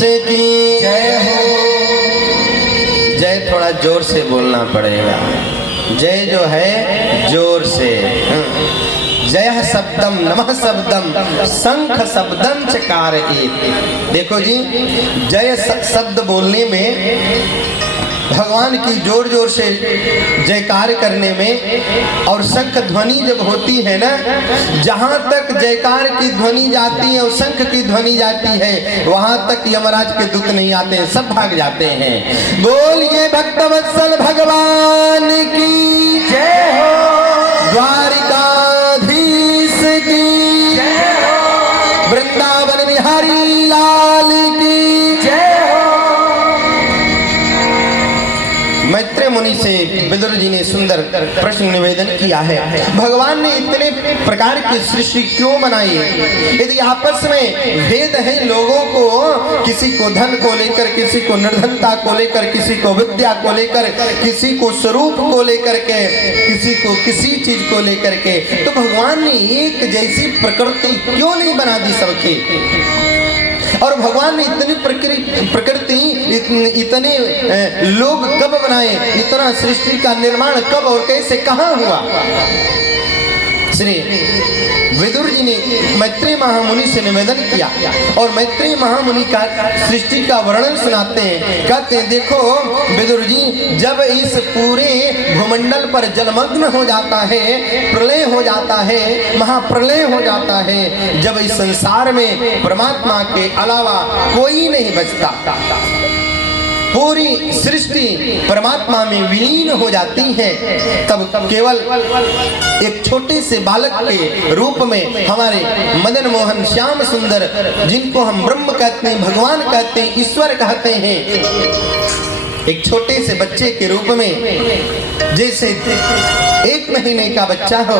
की जय हो। जय थोड़ा जोर से बोलना पड़ेगा। जय जो है जोर से। जय शब्दम नमः शब्दम शंख शब्दम चकारयेत्। देखो जी, जय शब्द बोलने में, भगवान की जोर जोर से जयकार करने में, और शंख ध्वनि जब होती है ना, जहां तक जयकार की ध्वनि जाती है और शंख की ध्वनि जाती है, वहां तक यमराज के दूत नहीं आते हैं, सब भाग जाते हैं। बोलिए भक्तवत्सल भगवान की जय हो। द्वारिकाधीश की जय हो। वृंदावन बिहारी लाल की जय हो। मैत्रेय मुनि से विदुर जी ने सुंदर प्रश्न निवेदन किया है, भगवान ने इतने प्रकार की सृष्टि क्यों बनाई? यदि आपस में भेद है लोगों को, किसी को धन को लेकर, किसी को निर्धनता को लेकर, किसी को विद्या को लेकर, किसी को स्वरूप को लेकर के, किसी को किसी चीज को लेकर के, तो भगवान ने एक जैसी प्रकृति क्यों नहीं बना दी सबकी? और भगवान ने इतनी प्रकृति इतने लोग कब बनाए? इतना सृष्टि का निर्माण कब और कैसे कहाँ हुआ? श्री विदुर जी ने मैत्रेय महामुनि से निवेदन किया, और मैत्रेय महामुनि का सृष्टि का वर्णन सुनाते हैं। कहते हैं, देखो विदुर जी, जब इस पूरे भूमंडल पर जलमग्न हो जाता है, प्रलय हो जाता है, महाप्रलय हो जाता है, जब इस संसार में परमात्मा के अलावा कोई नहीं बचता, पूरी सृष्टि परमात्मा में विलीन हो जाती है, तब केवल एक छोटे से बालक के रूप में हमारे मदन मोहन श्याम सुंदर, जिनको हम ब्रह्म कहते हैं, भगवान कहते हैं, ईश्वर कहते हैं, एक छोटे से बच्चे के रूप में, जैसे 1 महीने का बच्चा हो।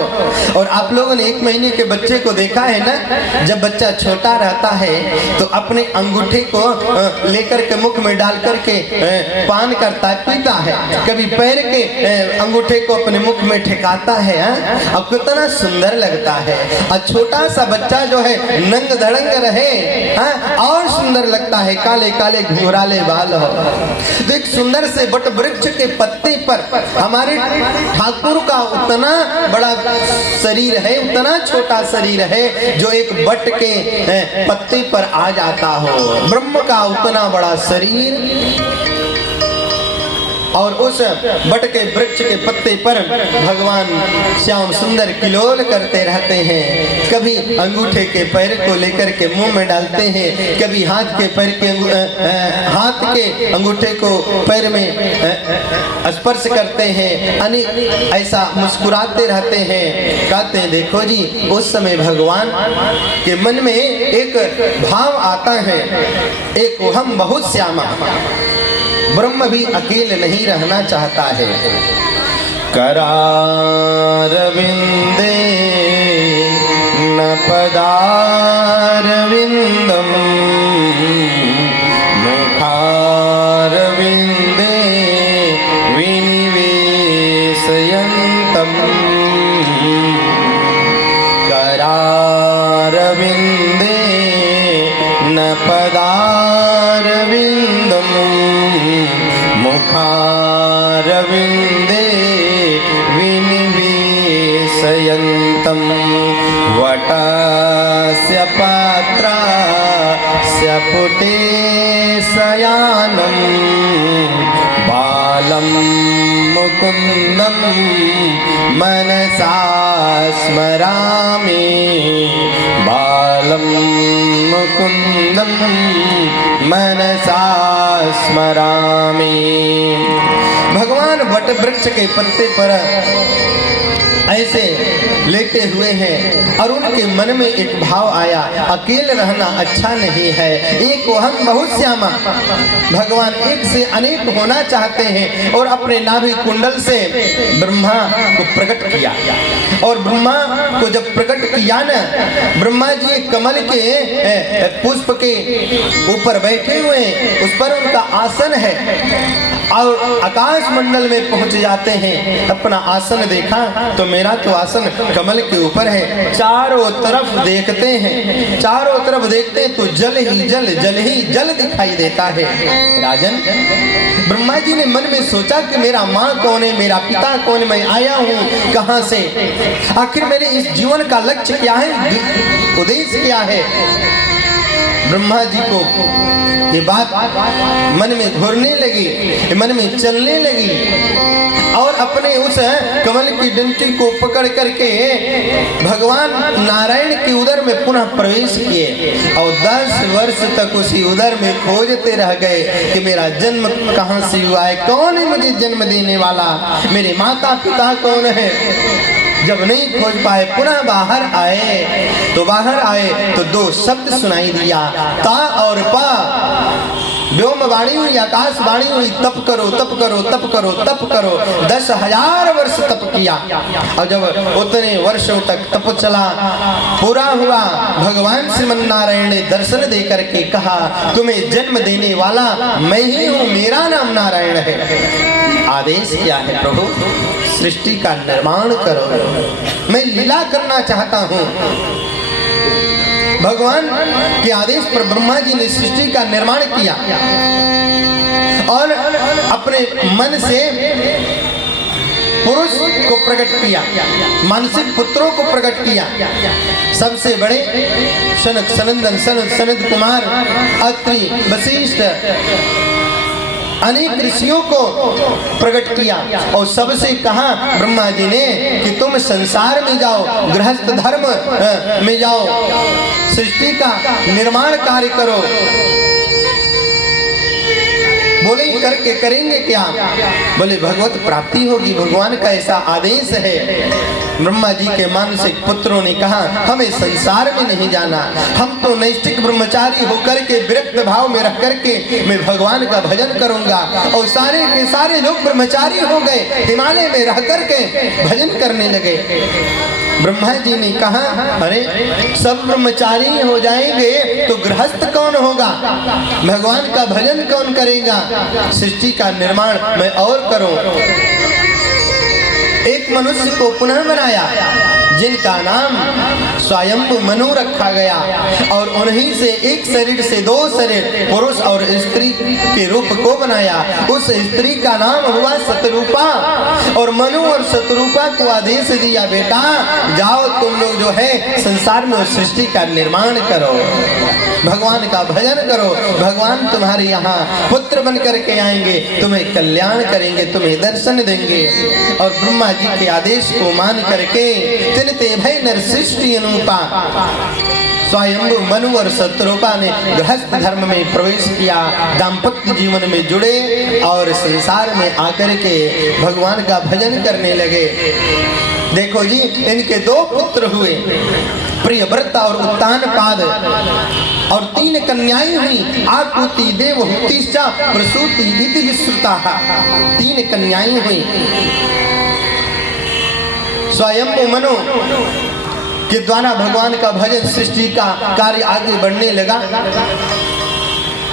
और आप लोगों ने 1 महीने के बच्चे को देखा है ना, जब बच्चा छोटा रहता है तो अपने अंगूठे को लेकर के मुख में डाल करके पान करता है, पीता है, कभी पैर के अंगूठे को अपने मुख में ठेकाता है। अब कितना सुंदर लगता है। और छोटा सा बच्चा जो है नंग धड़ंग रहे, और सुंदर लगता है, काले काले घुंघराले बाल हो। तो एक सुंदर से वट वृक्ष के पत्ते पर हमारे ठाकुर का उतना बड़ा शरीर है, उतना छोटा शरीर है, जो एक वट के पत्ते पर आ जाता हो। ब्रह्म का उतना बड़ा शरीर, और उस वट के वृक्ष के पत्ते पर भगवान श्याम सुंदर किलोल करते रहते हैं। कभी अंगूठे के पैर को लेकर के मुंह में डालते हैं, कभी हाथ के पैर के हाथ के अंगूठे को पैर में स्पर्श करते हैं, अनेक ऐसा मुस्कुराते रहते हैं। कहते हैं, देखो जी, उस समय भगवान के मन में एक भाव आता है, एक हम बहुत श्यामा। ब्रह्म भी अकेले नहीं रहना चाहता है। करारविंदे न पदारविंदम मुखारविंदे विनिवेशयन्तम। करारविंदे न पदारविंदम मुखारविंदे विनिवेशयन्तम। वटस्य पात्रस्य पुटे शयानं बालं मुकुन्दं मनसा स्मरामि। बालं मुकुन्दं मनसा स्मरामि। भगवान वट वृक्ष के पत्ते पर ऐसे लेटे हुए हैं, और उनके मन में एक भाव आया, अकेले रहना अच्छा नहीं है, एक हम बहुत श्यामा। भगवान एक से अनेक होना चाहते हैं, और अपने नाभि कुंडल से ब्रह्मा को प्रकट किया। और ब्रह्मा को जब प्रकट किया ना, ब्रह्मा जी कमल के पुष्प के ऊपर बैठे हुए, उस पर उनका आसन है। और आकाश मंडल में पहुंच जाते हैं। अपना आसन देखा तो मेरा तो आसन कमल के ऊपर है। चारों तरफ देखते हैं, चारों तरफ देखते हैं तो जल ही जल, जल ही जल दिखाई देता है। राजन, ब्रह्मा जी ने मन में सोचा कि मेरा माँ कौन है, मेरा पिता कौन है, मैं आया हूँ कहाँ से, आखिर मेरे इस जीवन का लक्ष्य क्या है, उद्देश्य क्या है। ब्रह्मा जी को ये बात मन में घुरने लगी, मन में चलने लगी और अपने उस कमल की डंडी को पकड़ करके भगवान नारायण के उदर में पुनः प्रवेश किए और 10 वर्ष तक उसी उदर में खोजते रह गए कि मेरा जन्म कहाँ से हुआ है, कौन है मुझे जन्म देने वाला, मेरे माता पिता कौन है। जब नहीं खोज पाए पुनः बाहर आए तो तो 2 शब्द सुनाई दिया, ता और पा। व्योम वाणी हुई, आकाश वाणी हुई, तप करो तप करो तप करो तप करो। 10,000 वर्ष तप किया और जब उतने वर्षों तक तप चला पूरा हुआ, भगवान श्रीमन नारायण ने दर्शन दे करके कहा, तुम्हें जन्म देने वाला मैं ही हूँ, मेरा नाम नारायण है। आदेश क्या है प्रभु, सृष्टि का निर्माण करो, मैं लीला करना चाहता हूँ। भगवान के आदेश पर ब्रह्मा जी ने सृष्टि का निर्माण किया और अपने मन से पुरुष को प्रकट किया, मानसिक पुत्रों को प्रकट किया। सबसे बड़े शनक सनंदन सनद कुमार अत्रि वशिष्ठ अनेक ऋषियों को प्रकट किया और सबसे कहा ब्रह्मा जी ने कि तुम संसार में जाओ, गृहस्थ धर्म में जाओ, सृष्टि का निर्माण कार्य करो। बोले करके करेंगे क्या, बोले भगवत प्राप्ति होगी, भगवान का ऐसा आदेश है। ब्रह्मा जी के मानसिक पुत्रों ने कहा, हमें संसार में नहीं जाना, हम तो नैष्ठिक ब्रह्मचारी होकर के विरक्त भाव में रह करके मैं भगवान का भजन करूंगा। और सारे के सारे लोग ब्रह्मचारी हो गए, हिमालय में रह करके भजन करने लगे। ब्रह्मा जी ने कहा, अरे सब ब्रह्मचारी हो जाएंगे तो गृहस्थ कौन होगा, भगवान का भजन कौन करेगा, सृष्टि का निर्माण मैं और करूं। एक मनुष्य को पुनः बनाया जिनका नाम स्वयंभु मनु रखा गया और उन्हीं से एक शरीर से 2 शरीर पुरुष और स्त्री के रूप को बनाया। उस स्त्री का नाम हुआ शतरूपा और मनु और शतरूपा को आदेश दिया, बेटा जाओ तुम लोग जो है संसार में उस सृष्टि का निर्माण करो, भगवान का भजन करो, भगवान तुम्हारे यहाँ पुत्र बन करके आएंगे, तुम्हें कल्याण करेंगे, तुम्हें दर्शन देंगे। और ब्रह्मा जी के आदेश को मान करके तिनते भय नर सृष्टि अनुपा स्वयंभु मनु और शतरूपा ने गृहस्थ धर्म में प्रवेश किया, दाम्पत्य जीवन में जुड़े और संसार में आकर के भगवान का भजन करने लगे। देखो जी, इनके 2 पुत्र हुए, प्रियव्रता और उत्तानपाद, और 3 कन्याएं हुई, आकुति देवहूति प्रसूति इति विश्रुता। 3 कन्याएं हुई। स्वयंभु मनु के द्वारा भगवान का भजन, सृष्टि का कार्य आगे बढ़ने लगा।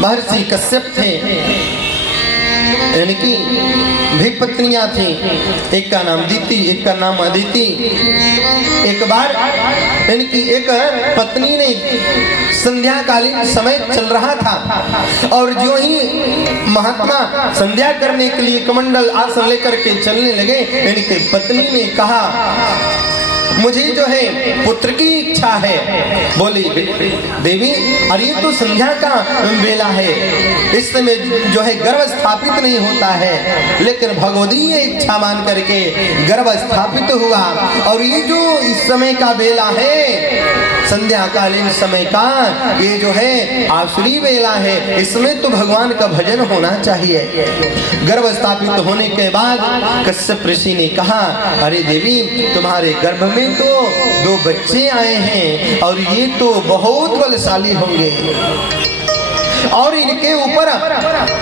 महर्षि कश्यप थे, इनकी भी पत्नियां थी, एक का नाम दीति, एक का नाम अदिति। एक बार इनकी एक पत्नी ने संध्याकालीन समय चल रहा था और जो ही महात्मा संध्या करने के लिए कमंडल आसन लेकर के चलने लगे, इनके पत्नी ने कहा, मुझे जो है पुत्र की इच्छा है। बोली, देवी अरे ये तो संध्या का बेला है, इस समय जो है गर्भ स्थापित नहीं होता है। लेकिन भगवती ये इच्छा मान करके गर्भ स्थापित हुआ। और ये जो इस समय का बेला है, संध्याकालीन समय का, ये जो है आसुरी बेला है, इसमें तो भगवान का भजन होना चाहिए। गर्भ स्थापित होने के बाद कश्यप ऋषि ने कहा, अरे देवी तुम्हारे गर्भ में तो 2 बच्चे आए हैं और ये तो बहुत बलशाली होंगे और इनके ऊपर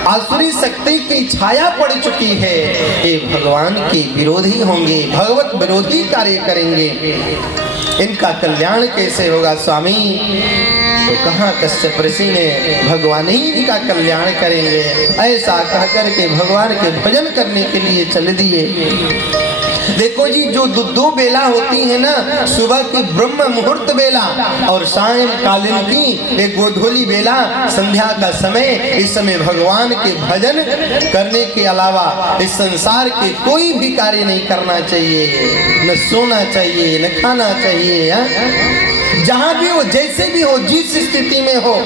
आसुरी शक्ति की छाया पड़ चुकी है, ये भगवान के विरोधी होंगे, भगवत विरोधी कार्य करेंगे, इनका कल्याण कैसे होगा स्वामी। तो कहाँ कश्यप ऋषि ने भगवान ही का कल्याण करेंगे, ऐसा कह करके भगवान के भजन करने के लिए चल दिए। देखो जी, जो दो बेला होती है ना, सुबह की ब्रह्म मुहूर्त बेला और सायंकालीन की एक गोधूली बेला, संध्या का समय, इस समय भगवान के भजन करने के अलावा इस संसार के कोई भी कार्य नहीं करना चाहिए। न सोना चाहिए, न खाना चाहिए। जहां भी हो, जैसे भी हो, जिस स्थिति में हो,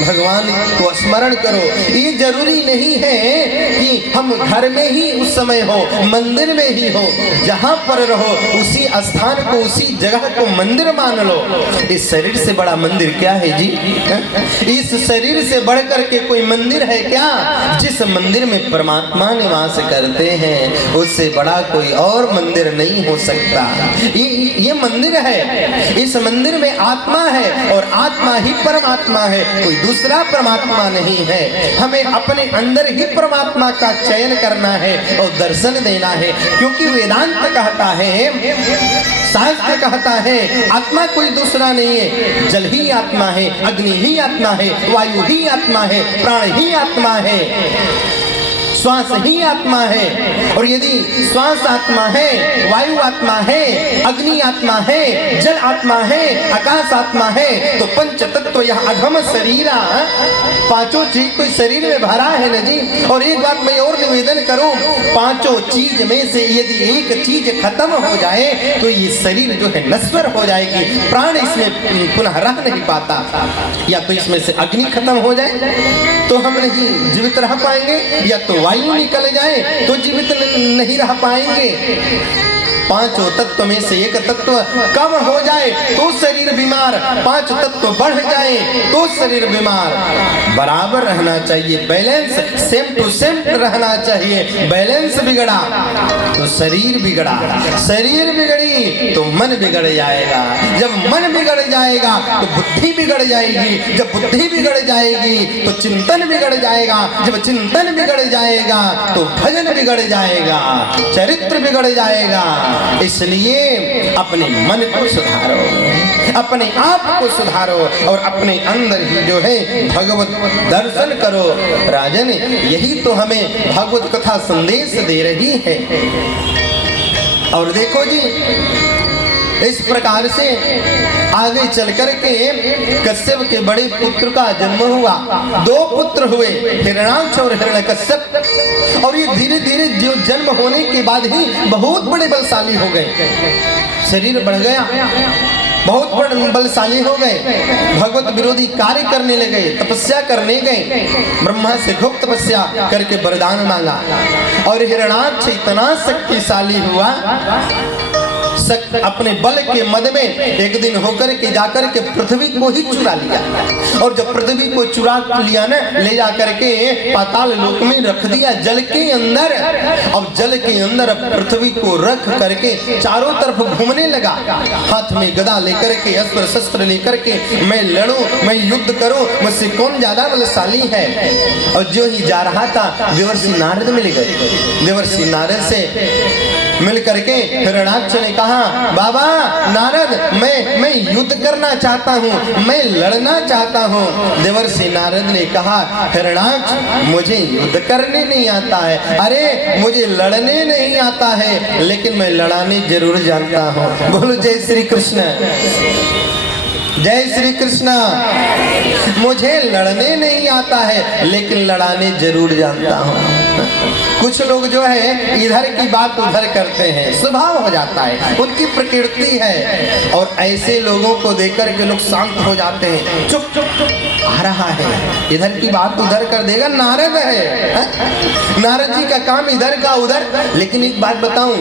भगवान को स्मरण करो। ये जरूरी नहीं है कि हम घर में ही उस समय हो, मंदिर में ही हो, जहां पर रहो उसी स्थान को, उसी जगह को मंदिर मान लो। इस शरीर से बड़ा मंदिर क्या है जी? इस शरीर से बढ़कर के कोई मंदिर है क्या? जिस मंदिर में परमात्मा निवास करते हैं, उससे बड़ा कोई और मंदिर नहीं हो सकता। ये मंदिर है, इस मंदिर में आत्मा है और आत्मा ही परमात्मा है, कोई दूसरा परमात्मा नहीं है। हमें अपने अंदर ही परमात्मा का चयन करना है और दर्शन देना है, क्योंकि वेदांत कहता है, शास्त्र कहता है, आत्मा कोई दूसरा नहीं है। जल ही आत्मा है, अग्नि ही आत्मा है, वायु ही आत्मा है, प्राण ही आत्मा है, श्वास ही आत्मा है। और यदि श्वास आत्मा है, वायु आत्मा है, अग्नि आत्मा है, जल आत्मा है, आकाश आत्मा है, तो पंच तत्व यह अधम शरीरा, पांचों चीज तो शरीर में भरा है न जी। और एक बात मैं और निवेदन करूं, पांचों चीज में से यदि एक चीज खत्म हो जाए तो ये शरीर जो है नश्वर हो जाएगी, प्राण इसमें पुनः रह नहीं पाता। या तो इसमें से अग्नि खत्म हो जाए तो हम नहीं जीवित रह पाएंगे, या तो वायु निकल जाए तो जीवित नहीं रह पाएंगे। पांचों तत्व में से एक तत्व कम हो जाए तो शरीर बीमार, पांच तत्व बढ़ जाए तो शरीर बीमार। बराबर रहना चाहिए, बैलेंस, सेम टू सेम रहना चाहिए। बैलेंस बिगड़ा तो शरीर बिगड़ा, शरीर बिगड़ी तो मन बिगड़ जाएगा, जब मन बिगड़ जाएगा तो बुद्धि बिगड़ जाएगी, जब बुद्धि बिगड़ जाएगी तो चिंतन बिगड़ जाएगा, जब चिंतन बिगड़ जाएगा तो भजन बिगड़ जाएगा, चरित्र बिगड़ जाएगा। इसलिए अपने मन को सुधारो, अपने आप को सुधारो और अपने अंदर ही जो है भगवत दर्शन करो। राजन, यही तो हमें भगवत कथा संदेश दे रही है। और देखो जी, इस प्रकार से आगे चल कर के कश्यप के बड़े पुत्र का जन्म हुआ। दो पुत्र हुए, हिरण्याक्ष और हिरण्यकश्यप। और ये धीरे धीरे जो जन्म होने के बाद ही बहुत बड़े बलशाली हो गए, शरीर बढ़ गया, बहुत बड़े बलशाली हो गए, भगवत विरोधी कार्य करने लगे, तपस्या करने गए, ब्रह्मा से खूब तपस्या करके वरदान मांगा। और हिरण्याक्ष इतना शक्तिशाली हुआ, अपने बल के मद में एक दिन होकर के जाकर के पृथ्वी को ही चुरा लिया। और जब पृथ्वी को चुरा लिया ना, ले जाकर के पाताल लोक में रख दिया, जल के अंदर। अब जल के अंदर पृथ्वी को रख करके चारों तरफ घूमने लगा, हाथ में गदा लेकर के, अस्त्र शस्त्र लेकर के, मैं लड़ूं, मैं युद्ध करूं, मुझसे कौन ज्यादा बलशाली है। और जो ही जा रहा था, देवर्षि नारद मिल गए। देवर्षि नारद से मिल करके हिरण्याक्ष ने कहा, बाबा नारद, मैं युद्ध करना चाहता हूँ, मैं लड़ना चाहता हूँ। देवर्षि नारद ने कहा, हिरण्याक्ष, मुझे युद्ध करने नहीं आता है, अरे मुझे लड़ने नहीं आता है, लेकिन मैं लड़ाने जरूर जानता हूँ। बोलो जय श्री कृष्ण, जय श्री कृष्ण। मुझे लड़ने नहीं आता है, लेकिन लड़ाने जरूर जानता हूँ। कुछ लोग जो है इधर की बात उधर करते हैं, स्वभाव हो जाता है, उनकी प्रकृति है। और ऐसे लोगों को देखकर के लोग शांत हो जाते हैं, चुप चुप आ रहा है, इधर की बात उधर कर देगा, नारद है। नारद जी का काम इधर का उधर। लेकिन एक बात बताऊं,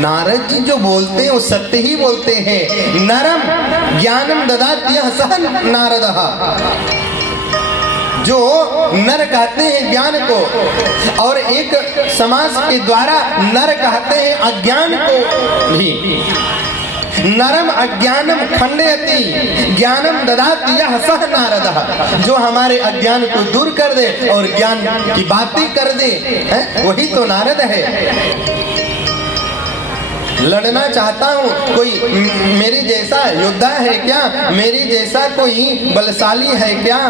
नारद जी जो बोलते हैं वो सत्य ही बोलते हैं। नरम ज्ञानम ददात्यः सः नारदः। जो नर कहते हैं ज्ञान को, और एक समास के द्वारा नर कहते हैं अज्ञान को भी। नरम अज्ञानम खंडयति ज्ञानम ददाति यः सः नारदः। जो हमारे अज्ञान को दूर कर दे और ज्ञान की बातें कर दे, वही तो नारद है। लड़ना चाहता हूँ, कोई मेरे जैसा योद्धा है क्या, मेरे जैसा कोई बलशाली है क्या?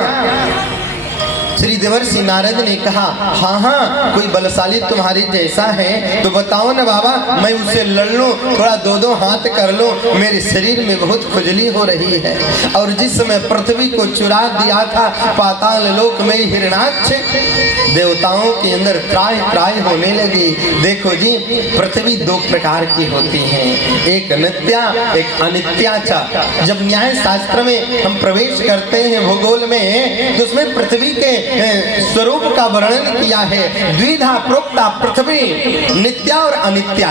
श्री देवर्षि नारद ने कहा, हाँ हाँ कोई बलशाली तुम्हारे जैसा है तो बताओ ना बाबा, मैं उससे लड़ लूं, थोड़ा दो दो हाथ कर लूं, मेरे शरीर में बहुत खुजली हो रही है। और जिस समय पृथ्वी को चुरा दिया था पाताल लोक में हिरणाक्ष, देवताओं के अंदर त्राय त्राय होने लगी। देखो जी, पृथ्वी दो प्रकार की होती है, एक नित्या एक अनित्या। जब न्याय शास्त्र में हम प्रवेश करते हैं भूगोल में, तो उसमें पृथ्वी के स्वरूप का वर्णन किया है। द्विधा प्रोक्ता पृथ्वी नित्या और अनित्या।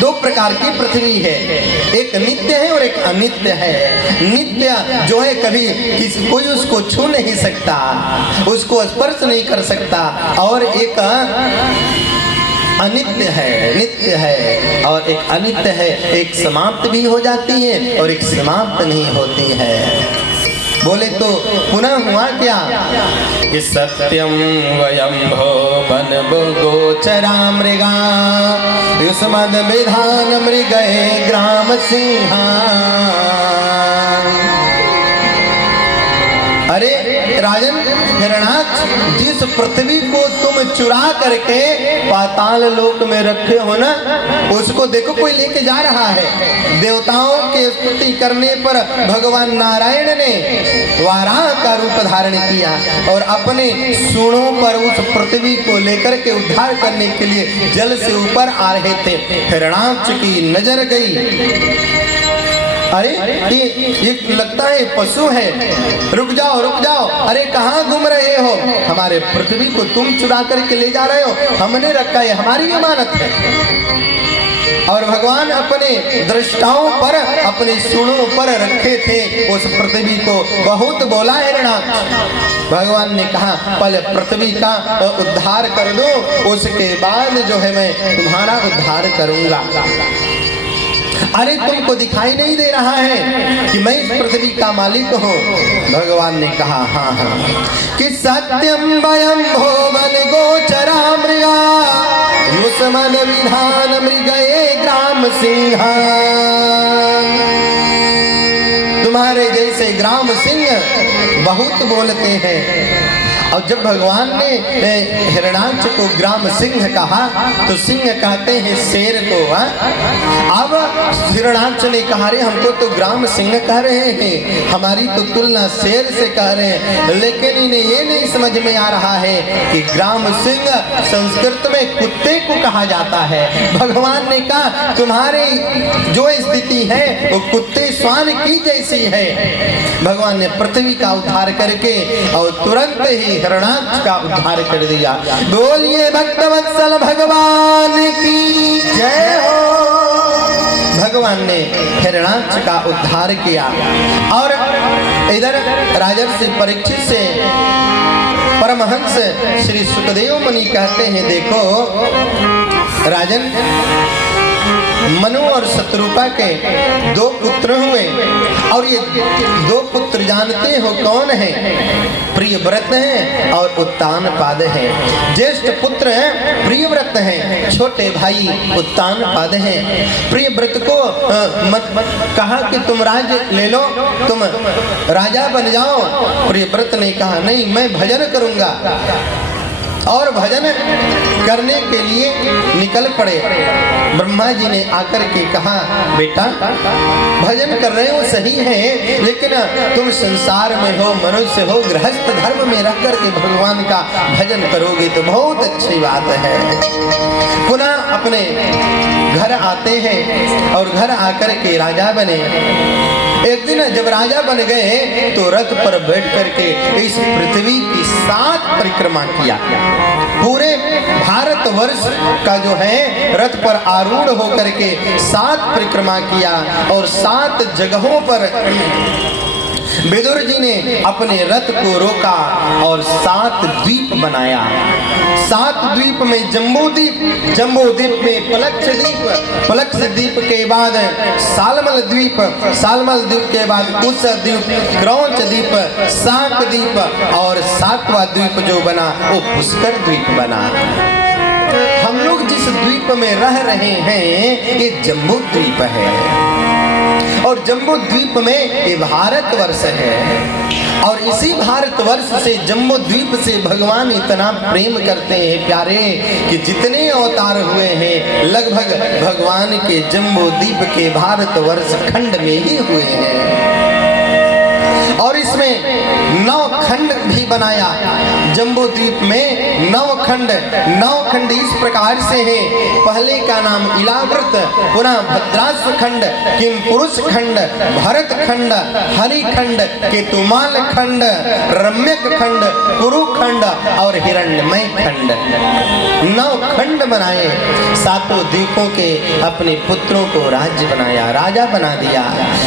दो प्रकार की पृथ्वी है, एक नित्य है और एक अनित्य है। नित्य जो है कभी कोई उसको छू नहीं सकता, उसको स्पर्श नहीं कर सकता, और एक अनित्य है, नित्य है और एक अनित्य है, एक समाप्त भी हो जाती है और एक समाप्त नहीं होती है। बोले तो पुनः हुआ क्या कि सत्यम वयं भो वन गोचरा मृगा युष्मद विधान मृगये ग्राम सिंहा। अरे राजन हिरणाक्ष, जिस पृथ्वी को तुम चुरा करके पाताल लोक में रखे हो ना, उसको देखो कोई लेके जा रहा है। देवताओं के स्तुति करने पर भगवान नारायण ने वाराह का रूप धारण किया और अपने सूंडों पर उस पृथ्वी को लेकर के उद्धार करने के लिए जल से ऊपर आ रहे थे। हिरणाक्ष की नजर गई, अरे ये लगता है पशु है, रुक जाओ रुक जाओ, अरे कहाँ घूम रहे हो, हमारे पृथ्वी को तुम चुरा करके ले जा रहे हो, हमने रखा है, हमारी अमानत है। और भगवान अपने दृष्टाओं पर अपने सूंडों पर रखे थे उस पृथ्वी को। बहुत बोला हिरणाक्ष, भगवान ने कहा पहले पृथ्वी का उद्धार कर दो, उसके बाद जो है मैं तुम्हारा उद्धार करूंगा। अरे तुमको दिखाई नहीं दे रहा है कि मैं इस पृथ्वी का मालिक हूँ? भगवान ने कहा हाँ हाँ कि सत्यम वयं भो वन गोचरा मृगा युष्मद विधान मृगये ग्राम सिंहा। तुम्हारे जैसे ग्राम सिंह बहुत बोलते हैं। और जब भगवान ने हिरणाक्ष को ग्राम सिंह कहा तो सिंह कहते हैं शेर को। अब हिरणाक्ष ने कहा रे हमको तो ग्राम सिंह कह रहे हैं, हमारी तो तुलना शेर से कर रहे हैं, लेकिन इन्हें ये नहीं समझ में आ रहा है कि ग्राम सिंह संस्कृत में कुत्ते को कहा जाता है। भगवान ने कहा तुम्हारी जो स्थिति है वो कुत्ते श्वान की जैसी है। भगवान ने पृथ्वी का उद्धार करके और तुरंत ही हिरणाक्ष का उद्धार कर दिया। बोलिए भक्तवत्सल भगवान की जय हो। भगवान ने हिरणाक्ष का उद्धार किया। और इधर राजर्षि परीक्षित से परमहंस श्री सुखदेव मुनि कहते हैं देखो राजन, मनु और शत्रुपा के दो पुत्र हुए और ये दो पुत्र जानते हो कौन है? प्रियव्रत है और उत्तानपाद है। ज्येष्ठ पुत्र है प्रियव्रत है, छोटे भाई उत्तानपाद है। प्रियव्रत को कहा कि तुम राज्य ले लो, तुम राजा बन जाओ। प्रियव्रत ने कहा नहीं, मैं भजन करूंगा। और भजन करने के लिए निकल पड़े। ब्रह्मा जी ने आकर के कहा बेटा भजन कर रहे हो सही है, लेकिन तुम संसार में हो, मनुष्य हो, गृहस्थ धर्म में रह करके भगवान का भजन करोगे तो बहुत अच्छी बात है। पुनः अपने घर आते हैं और घर आकर के राजा बने। एक दिन जब राजा बन गए तो रथ पर बैठ करके इस पृथ्वी की 7 परिक्रमा किया। पूरे भारतवर्ष का जो है रथ पर आरूढ़ होकर के 7 परिक्रमा किया और 7 जगहों पर विदुर जी ने अपने रथ को रोका और 7 द्वीप बनाया। 7 द्वीप में जम्बू द्वीप में पलक्ष द्वीप के बाद सालमल द्वीप के बाद कुश द्वीप, क्रौंच द्वीप, शाक द्वीप और 7वां द्वीप जो बना वो पुष्कर द्वीप बना। हम लोग जिस जिस द्वीप में रह रहे हैं ये जम्बू द्वीप है, और जम्बू द्वीप में ये भारतवर्ष है। और इसी भारतवर्ष से जम्बू द्वीप से भगवान इतना प्रेम करते हैं प्यारे कि जितने अवतार हुए हैं लगभग भगवान के जम्बू द्वीप के भारतवर्ष खंड में ही हुए हैं। और इसमें 9 खंड भी बनाया। जम्बू द्वीप में 9 खंड इस प्रकार से हैं। पहले का नाम इलाव्रत, पुनः भद्राश्व खंड, किम पुरुष खंड, भरत खंड, हरि खंड, केतुमाल खंड, रम्यक खंड, कुरु खंड और हिरण्यमय खंड। 9 खंड बनाए। 7 द्वीपों के अपने पुत्रों को राज्य बनाया, राजा बना दिया।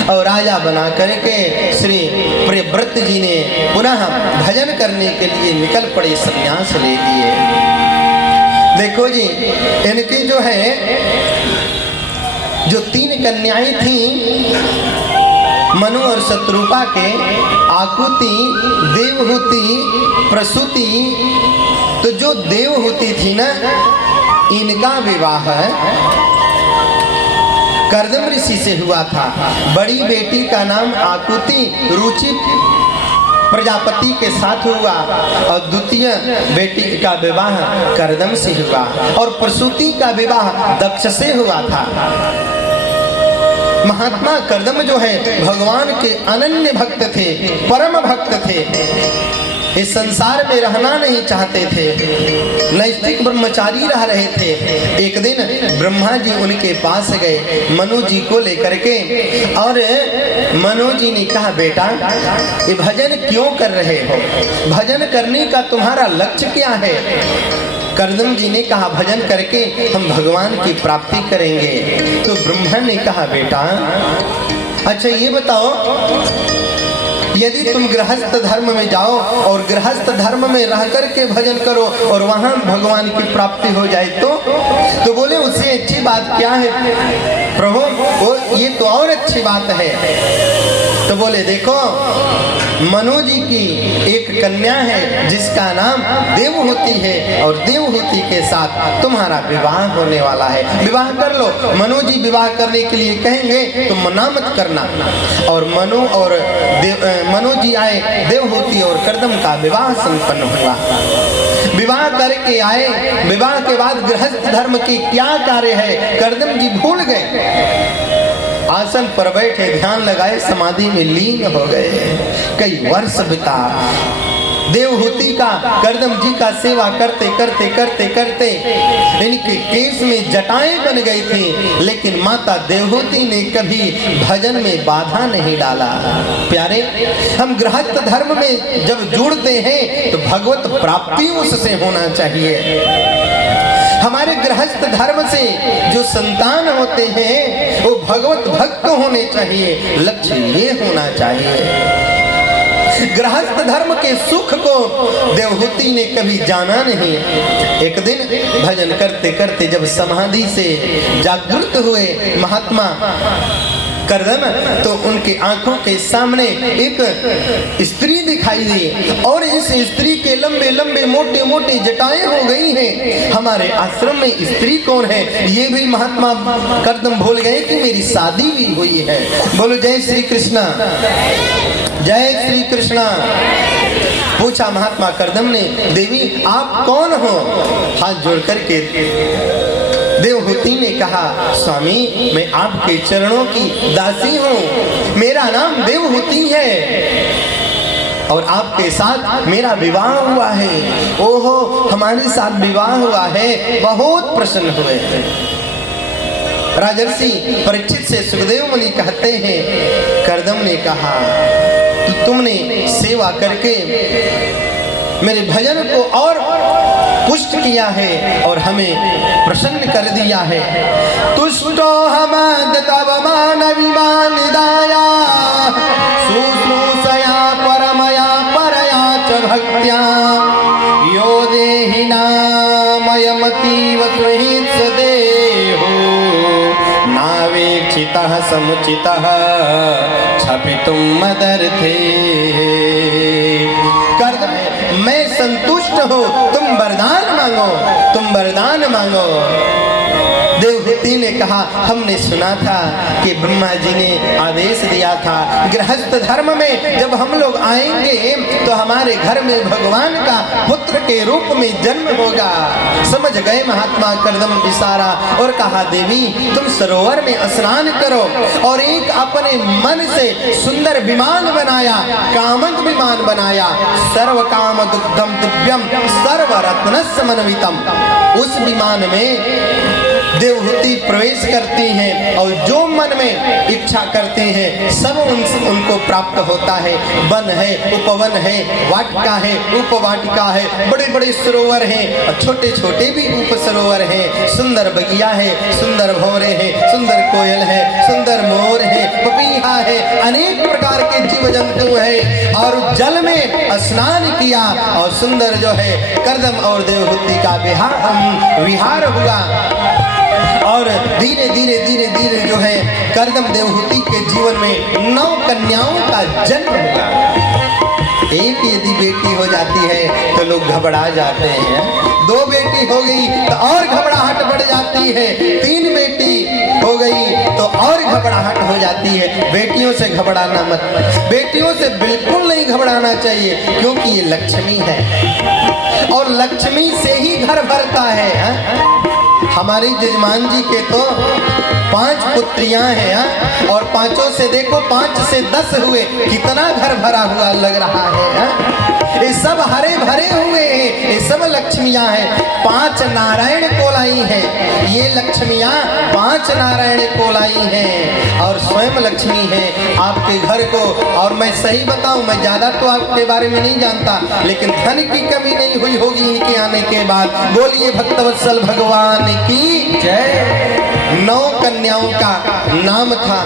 और राजा बना करके श्री प्रियव्रत जी ने पुनः भजन करने के लिए निकल पड़े, संन्यास ले लिए। देखो जी, इनकी जो है जो 3 कन्याएं थीं मनु और शत्रुपा के, आकुति, देवहूति, प्रसूति। तो जो देवहूति थी ना, इनका विवाह कर्दम ऋषि से हुआ था। बड़ी बेटी का नाम आकुति रुचि प्रजापति के साथ हुआ, और द्वितीय बेटी का विवाह कर्दम से हुआ, और प्रसूति का विवाह दक्ष से हुआ था। महात्मा कर्दम जो है भगवान के अनन्य भक्त थे, परम भक्त थे। इस संसार में रहना नहीं चाहते थे, नैष्ठिक ब्रह्मचारी रह रहे थे। एक दिन ब्रह्मा जी उनके पास गए मनु जी को लेकर के, और मनु जी ने कहा, बेटा ये भजन क्यों कर रहे हो? भजन करने का तुम्हारा लक्ष्य क्या है? कर्दम जी ने कहा, भजन करके हम भगवान की प्राप्ति करेंगे। तो ब्रह्मा ने कहा, बेटा अच्छा ये बताओ, यदि तुम गृहस्थ धर्म में जाओ और गृहस्थ धर्म में रह करके भजन करो और वहां भगवान की प्राप्ति हो जाए तो बोले उससे अच्छी बात क्या है प्रभु? वो ये तो और अच्छी बात है। तो बोले देखो, मनु जी की एक कन्या है जिसका नाम देवहूति है, और देवहूति के साथ तुम्हारा विवाह होने वाला है, विवाह कर लो। मनु जी विवाह करने के लिए कहेंगे तो मना मत करना। और मनु जी आए, देवहूति और कर्दम का विवाह संपन्न हुआ। विवाह करके आए, विवाह के बाद गृहस्थ धर्म की क्या कार्य है कर्दम जी भूल गए। आसन पर बैठे, ध्यान लगाए, समाधि में लीन हो गए। कई वर्ष बिता देवहूति का, कर्दम जी का सेवा करते करते करते करते इनके केस में जटाएं बन गई थी, लेकिन माता देवहूति ने कभी भजन में बाधा नहीं डाला। प्यारे, हम गृहस्थ धर्म में जब जुड़ते हैं तो भगवत प्राप्ति उससे होना चाहिए। हमारे गृहस्थ धर्म से जो संतान होते हैं वो भगवत भक्त होने चाहिए, लक्ष्य ये होना चाहिए। गृहस्थ धर्म के सुख को देवहूति ने कभी जाना नहीं। एक दिन भजन करते करते जब समाधि से जागृत हुए महात्मा कर्दम, तो उनके आंखों के सामने एक स्त्री दिखाई दी, और इस स्त्री के लंबे लंबे मोटे मोटे जटाएं हो गई हैं। हमारे आश्रम में स्त्री कौन है ये भी महात्मा कर्दम भूल गए कि मेरी शादी भी हुई है। बोलो जय श्री कृष्णा, जय श्री कृष्णा। पूछा महात्मा कर्दम ने, देवी आप कौन हो? हाथ जोड़ करके देवहूति ने कहा, स्वामी मैं आपके चरणों की दासी हूँ, मेरा नाम देवहूति है और आपके साथ मेरा विवाह हुआ है। ओहो, हमारे साथ विवाह हुआ है, बहुत प्रसन्न हुए। राजर्षि परीक्षित से सुखदेव मुनि कहते हैं, कर्दम ने कहा तो तुमने सेवा करके मेरे भजन को और पुष्ट किया है और हमें प्रसन्न कर दिया है। तुष्टो हम तव मानविमानिदाया शुश्रूषया परमया परया च भक्त्या यो देहि नामयमतीव सुहित देहो नावेक्षितः समुचितः क्षपितुं मदर्थे। मैं संतुष्ट हूँ, तुम वरदान मांगो, तुम वरदान मांगो। देवहूति ने कहा, हमने सुना था कि ब्रह्मा जी ने आदेश दिया था गृहस्थ धर्म में जब हम लोग आएंगे तो हमारे घर में भगवान का पुत्र के रूप में जन्म होगा। समझ गए महात्मा कर्दम इशारा और कहा, देवी तुम सरोवर में स्नान करो। और एक अपने मन से सुंदर विमान बनाया, कामक विमान बनाया, सर्व काम दुग्धम दिव्यम सर्व रत्न समन्वितम। उस विमान में देवहूति प्रवेश करती हैं और जो मन में इच्छा करते हैं सब उनको प्राप्त होता है। वन है, उपवन है, वाटिका है, उपवाटिका है, बड़े बड़े सरोवर हैं और छोटे छोटे भी उप सरोवर हैं। सुंदर बगिया है, सुंदर भंवरे हैं, सुंदर कोयल है, सुंदर मोर है, पपीहा है, अनेक प्रकार के जीव जंतु है। और जल में स्नान किया और सुंदर जो है कर्दम और देवहूति का विहार हुआ। और धीरे धीरे धीरे धीरे जो है कर्दम देवहूति के जीवन में 9 कन्याओं का जन्म हुआ। एक यदि बेटी हो जाती है तो लोग घबरा जाते हैं, 2 बेटी हो गई तो और घबराहट बढ़ जाती है, 3 बेटी हो गई तो और घबराहट हो जाती है। बेटियों से घबराना मत, बेटियों से बिल्कुल नहीं घबराना चाहिए, क्योंकि ये लक्ष्मी है और लक्ष्मी से ही घर भरता है। हमारे जजमान जी के तो 5 पुत्रियां हैं और 5 से देखो 5 से 10 हुए, कितना घर भरा हुआ लग रहा है। ये सब हरे भरे हुए हैं, ये सब लक्ष्मियां हैं। 5 नारायण कोलाई हैं, ये लक्ष्मियां 5 नारायण कोलाई हैं और स्वयं लक्ष्मी है आपके घर को। और मैं सही बताऊं, मैं ज्यादा तो आपके बारे में नहीं जानता, लेकिन धन की कमी नहीं हुई होगी इनके आने के बाद। बोलिए भक्तवत्सल भगवान की जय। 9 कन्याओं का नाम था।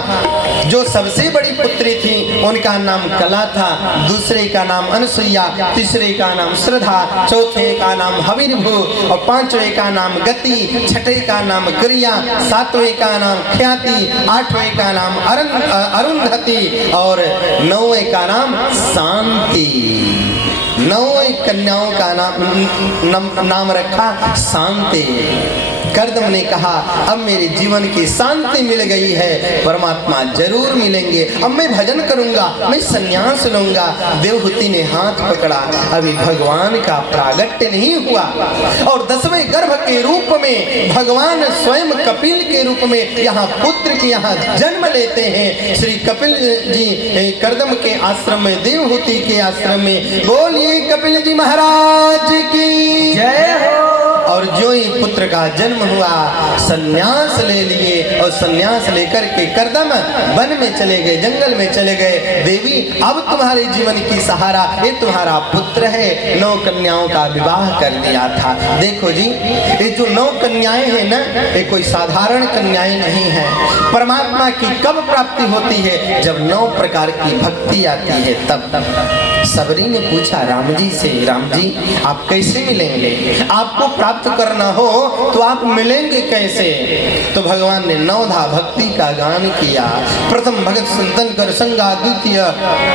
जो सबसे बड़ी पुत्री थी उनका नाम कला था, दूसरे का नाम अनसुईया, तीसरे का नाम श्रद्धा, चौथे का नाम हविर्भू और 5वें का नाम गति, 6ठे का नाम क्रिया, 7वें का नाम ख्याति, 8वें का नाम अरुंधति और 9वें का नाम शांति। 9 कन्याओं का नाम रखा शांति। कर्दम ने कहा, अब मेरे जीवन की शांति मिल गई है, परमात्मा जरूर मिलेंगे, अब मैं भजन करूंगा, मैं संन्यास लूंगा। देवहूति ने हाथ पकड़ा, अभी भगवान का प्रागट्य नहीं हुआ और 10वें गर्भ के रूप में भगवान स्वयं कपिल के रूप में यहाँ पुत्र के यहाँ जन्म लेते हैं। श्री कपिल जी कर्दम के आश्रम में, देवहूति के आश्रम में। बोलिए कपिल जी महाराज की जय हो। और जो ही पुत्र का जन्म हुआ, सन्यास ले लिए और सन्यास लेकर के कर्दम वन में चले गए, जंगल में चले गए। देवी अब तुम्हारे जीवन की सहारा ये तुम्हारा पुत्र है। 9 कन्याओं का विवाह कर दिया था। देखो जी, ये जो 9 कन्याएं हैं ना, ये कोई साधारण कन्याएं नहीं है। परमात्मा की कब प्राप्ति होती है? जब 9 प्रकार की भक्ति आती है तब। सबरी ने पूछा राम जी से, राम जी आप कैसे मिलेंगे? आपको प्राप्त करना हो तो आप मिलेंगे कैसे? तो भगवान ने 9धा भक्ति का गान किया। प्रथम भगत संतन कर संगा, द्वितीय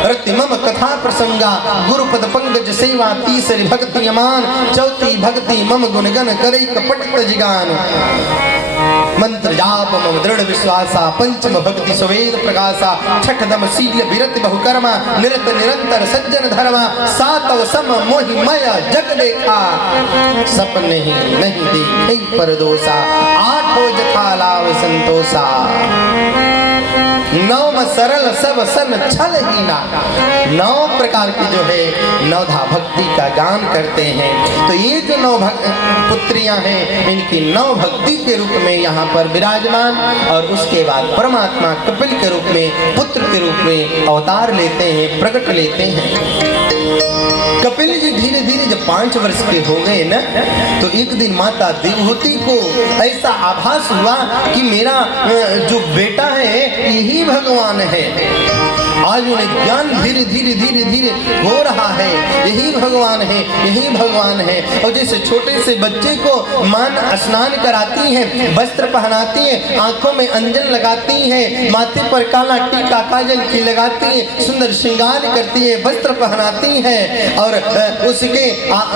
रति मम कथा प्रसंगा, गुरुपद पंकज सेवा, तीसरी भक्ति अमान, चौथी भक्ति मम गुणगन करे कपट तजगान, मंत्र जाप मम दृढ़ विश्वासा, पंचम भक्ति सुवेद प्रकाशा, छठदम शील विरति बहुकर्मा, निरत निरंतर सज्जन धर्मा, 7 सम मोहि मय जग देखा, सपने ही नहीं देखे परदोषा, 8 जथा लाभ संतोषा, 9 सरल सब सन छल हीना। 9 प्रकार की जो है 9धा भक्ति का गान करते हैं। तो ये जो 9 पुत्रियां हैं, इनकी 9 भक्ति के रूप में यहाँ पर विराजमान। और उसके बाद परमात्मा कपिल के रूप में, पुत्र के रूप में अवतार लेते हैं, प्रकट लेते हैं। कपिल जी धीरे धीरे जब 5 वर्ष के हो गए ना, तो एक दिन माता देवहूति को ऐसा आभास हुआ कि मेरा जो बेटा है यही भगवान है। आज उन्हें ज्ञान धीरे धीरे धीरे धीरे हो रहा है। यही भगवान है, यही भगवान है। और जैसे छोटे से बच्चे को मां स्नान कराती है, वस्त्र पहनाती है, आंखों में अंजन लगाती है, माथे पर काला टीका काजल की लगाती है, सुंदर श्रृंगार करती है, वस्त्र पहनाती है और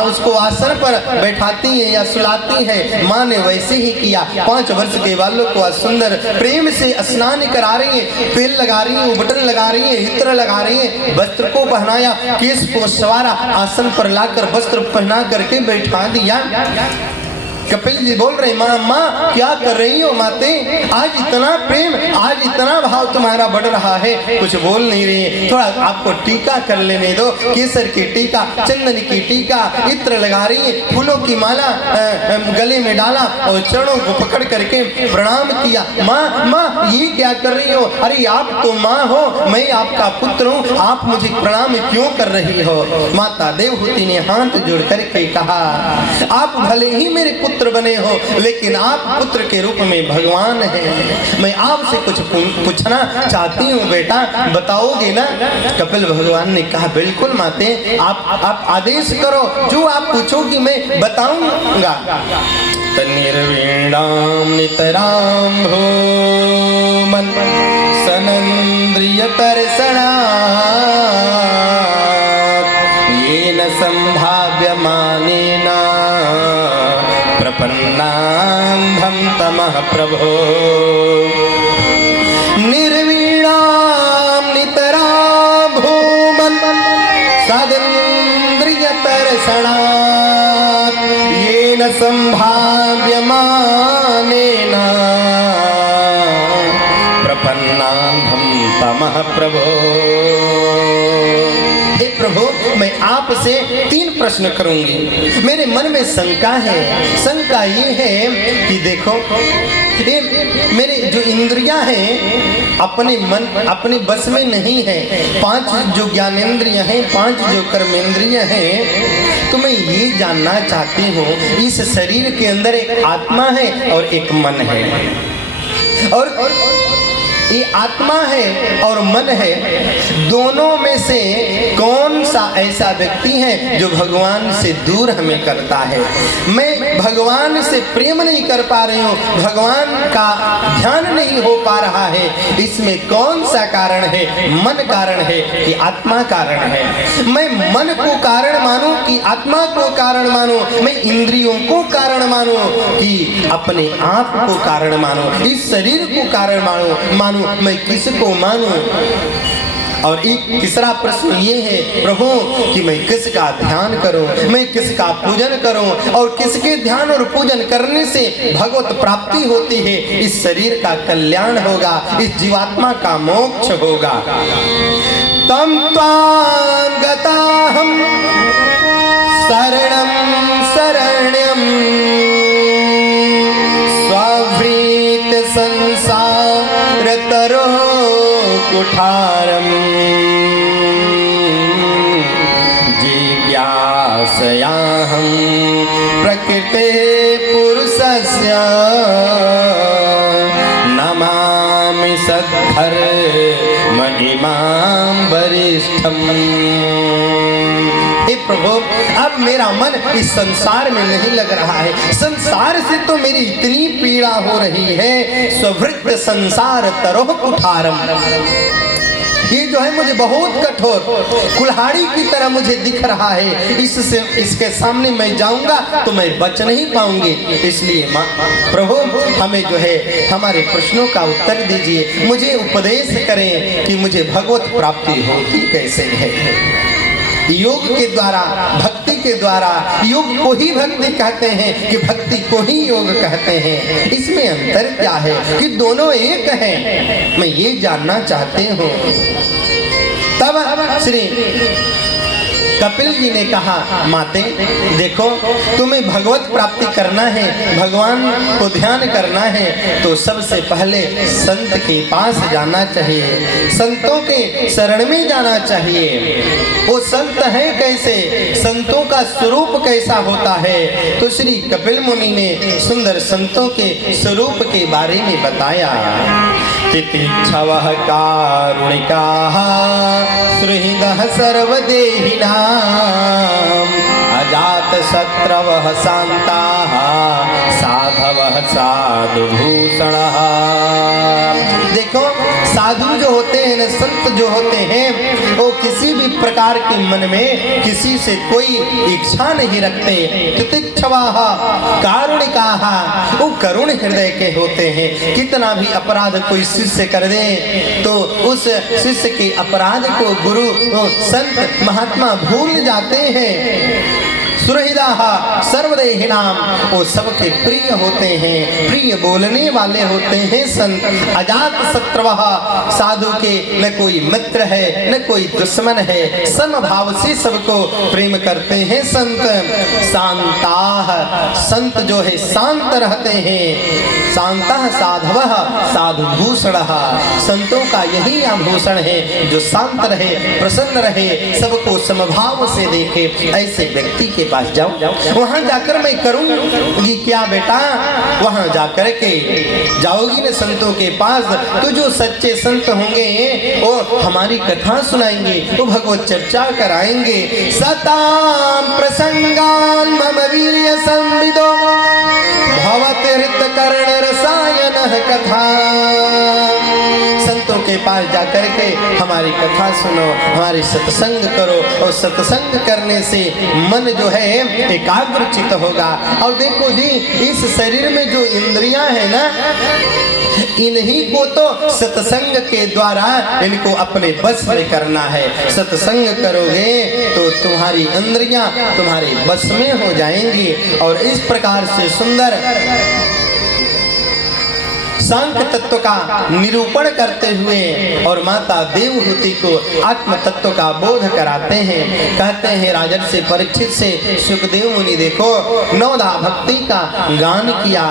उसको आसन पर बैठाती है या सुलाती है। माँ ने वैसे ही किया। 5 वर्ष के बालों को सुंदर प्रेम से स्नान करा रही है, तेल लगा रही है, बटन लगा रही है, इत्र लगा रही है, वस्त्र को पहनाया, केस को सवारा, आसन पर लाकर वस्त्र पहना करके बैठा दिया। कपिल जी बोल रहे, माँ माँ क्या कर रही हो माते? आज इतना प्रेम, आज इतना भाव तुम्हारा बढ़ रहा है, कुछ बोल नहीं रही। थोड़ा आपको टीका कर लेने दो, केसर की टीका, चंदन की टीका, इत्र लगा रही है, फूलों की माला गले में डाला और चरणों को पकड़ करके प्रणाम किया। माँ माँ ये क्या कर रही हो? अरे आप तो माँ हो, मैं आपका पुत्र हूँ, आप मुझे प्रणाम क्यों कर रही हो? माता देवहूति ने हाथ जोड़ करके कहा, आप भले ही मेरे पुत्र बने हो, लेकिन आप पुत्र के रूप में भगवान हैं। मैं आपसे कुछ पूछना चाहती हूँ बेटा, बताओगे ना? कपिल भगवान ने कहा, बिल्कुल माते, आप आदेश करो, जो आप पूछोगी मैं बताऊंगा। निर्वीणाम नितराम हो मन सनंद्रिय तर्षणा येन संभाव्यमानेन प्रपन्नांधं तमः प्रभो। निर्वीणां नितरां भूमन् सदिन्द्रियतर्षणात् येन संभाव्यमानेन प्रपन्नांधं तमः प्रभो। हे प्रभु, मैं आपसे 3 प्रश्न करूंगी। मेरे मन में शंका है। शंका ये है कि देखो, ये मेरे जो इंद्रियां हैं अपने बस में नहीं है। 5 जो ज्ञानेंद्रिय हैं, 5 जो कर्मेंद्रिय हैं, तो मैं ये जानना चाहती हूँ, इस शरीर के अंदर एक आत्मा है और एक मन है, और ये आत्मा है और मन है, दोनों में से कौन सा ऐसा व्यक्ति है जो भगवान से दूर हमें करता है? मैं भगवान से प्रेम नहीं कर पा रही हूँ, भगवान का ध्यान नहीं हो पा रहा है। इसमें कौन सा कारण है? मन कारण है कि आत्मा कारण है? मैं मन को कारण मानूं कि आत्मा को कारण मानूं? मैं इंद्रियों को कारण मानूं कि अपने आप को कारण मानूं? इस शरीर को कारण मानूं? मैं किसको मानूं? और एक तीसरा प्रश्न ये है प्रभु कि मैं किसका ध्यान करूं, मैं किसका पूजन करूं, और किसके ध्यान और पूजन करने से भगवत प्राप्ति होती है, इस शरीर का कल्याण होगा, इस जीवात्मा का मोक्ष होगा। तम त्वां गताहं शरणं शरण्यं स्वभृत संसार तरो कुठारम् जिज्ञासयाहं प्रकृते पुरुषस्य नमामि सद्धर्म इमां वरिष्ठम्। हे प्रभु, अब मेरा मन इस संसार में नहीं लग रहा है। संसार से तो मेरी इतनी पीड़ा हो रही है। स्वभृत संसार तरोह कुठारम, ये जो है मुझे बहुत कठोर कुल्हाड़ी की तरह मुझे दिख रहा है। इससे इसके सामने मैं जाऊंगा तो मैं बच नहीं पाऊंगी। इसलिए प्रभु हमें जो है हमारे प्रश्नों का उत्तर दीजिए, मुझे उपदेश करें कि मुझे भगवत प्राप्ति होती कैसे है। योग के द्वारा, भक्ति के द्वारा, योग को ही भक्ति कहते हैं कि भक्ति को ही योग कहते हैं। इसमें अंतर क्या है कि दोनों एक हैं? मैं ये जानना चाहती हूँ। तब श्री कपिल जी ने कहा, माते देखो, तुम्हें भगवत प्राप्ति करना है, भगवान को ध्यान करना है, तो सबसे पहले संत के पास जाना चाहिए, संतों के शरण में जाना चाहिए। वो संत है कैसे, संतों का स्वरूप कैसा होता है? तो श्री कपिल मुनि ने सुंदर संतों के स्वरूप के बारे में बताया। तितिक्षवः कारुणिकाः सुहृदः सर्वदेहिनाम् अजातशत्रवः शान्ताः साधवः साधुभूषणः। देखो साधु जो होते हैं न, संत जो होते हैं, वो किसी भी प्रकार के मन में किसी से कोई इच्छा नहीं रखते। तितिक्षवाः कारुणिकाः, वो करुण हृदय के होते हैं। कितना भी अपराध कोई शिष्य कर दे तो उस शिष्य के अपराध को गुरु संत महात्मा भूल जाते हैं। सुहृदाः सर्वदेहिनां, वो सबके प्रिय होते हैं, प्रिय बोलने वाले होते हैं संत। अजात शत्रुवः, साधु के न कोई मित्र है न कोई दुश्मन है, समभाव से सबको प्रेम करते हैं संत। शांताः, संत जो है शांत रहते हैं। शांतः साधवः साधुभूषणः, संतों का यही आभूषण है जो शांत रहे, प्रसन्न रहे, सबको समभाव से देखे। ऐसे व्यक्ति के पास जाओ, वहां जाकर मैं करूंगी क्या बेटा, वहां जाकर के जाओगी न संतों के पास तो जो सच्चे संत होंगे वो हमारी कथा सुनाएंगे, वो भगवत चर्चा कराएंगे। सताम प्रसंगान मम वीर्य संविदो भवति हृत कर्ण रसायन कथा। संतों के पास जाकर के हमारी कथा सुनो, हमारी सत्संग करो, और सत्संग करने से मन जो है एकाग्रचित होगा। और देखो जी, इस शरीर में जो इंद्रियां है ना, इन्हीं को तो सत्संग के द्वारा इनको अपने बस में करना है। सत्संग करोगे तो तुम्हारी इंद्रियां तुम्हारे बस में हो जाएंगी। और इस प्रकार से सुंदर सांख्य तत्व का निरूपण करते हुए और माता देवहूति को आत्म तत्व का बोध कराते हैं। कहते हैं राजर्षि परीक्षित से, सुखदेव मुनि देखो नवधा भक्ति का गान किया,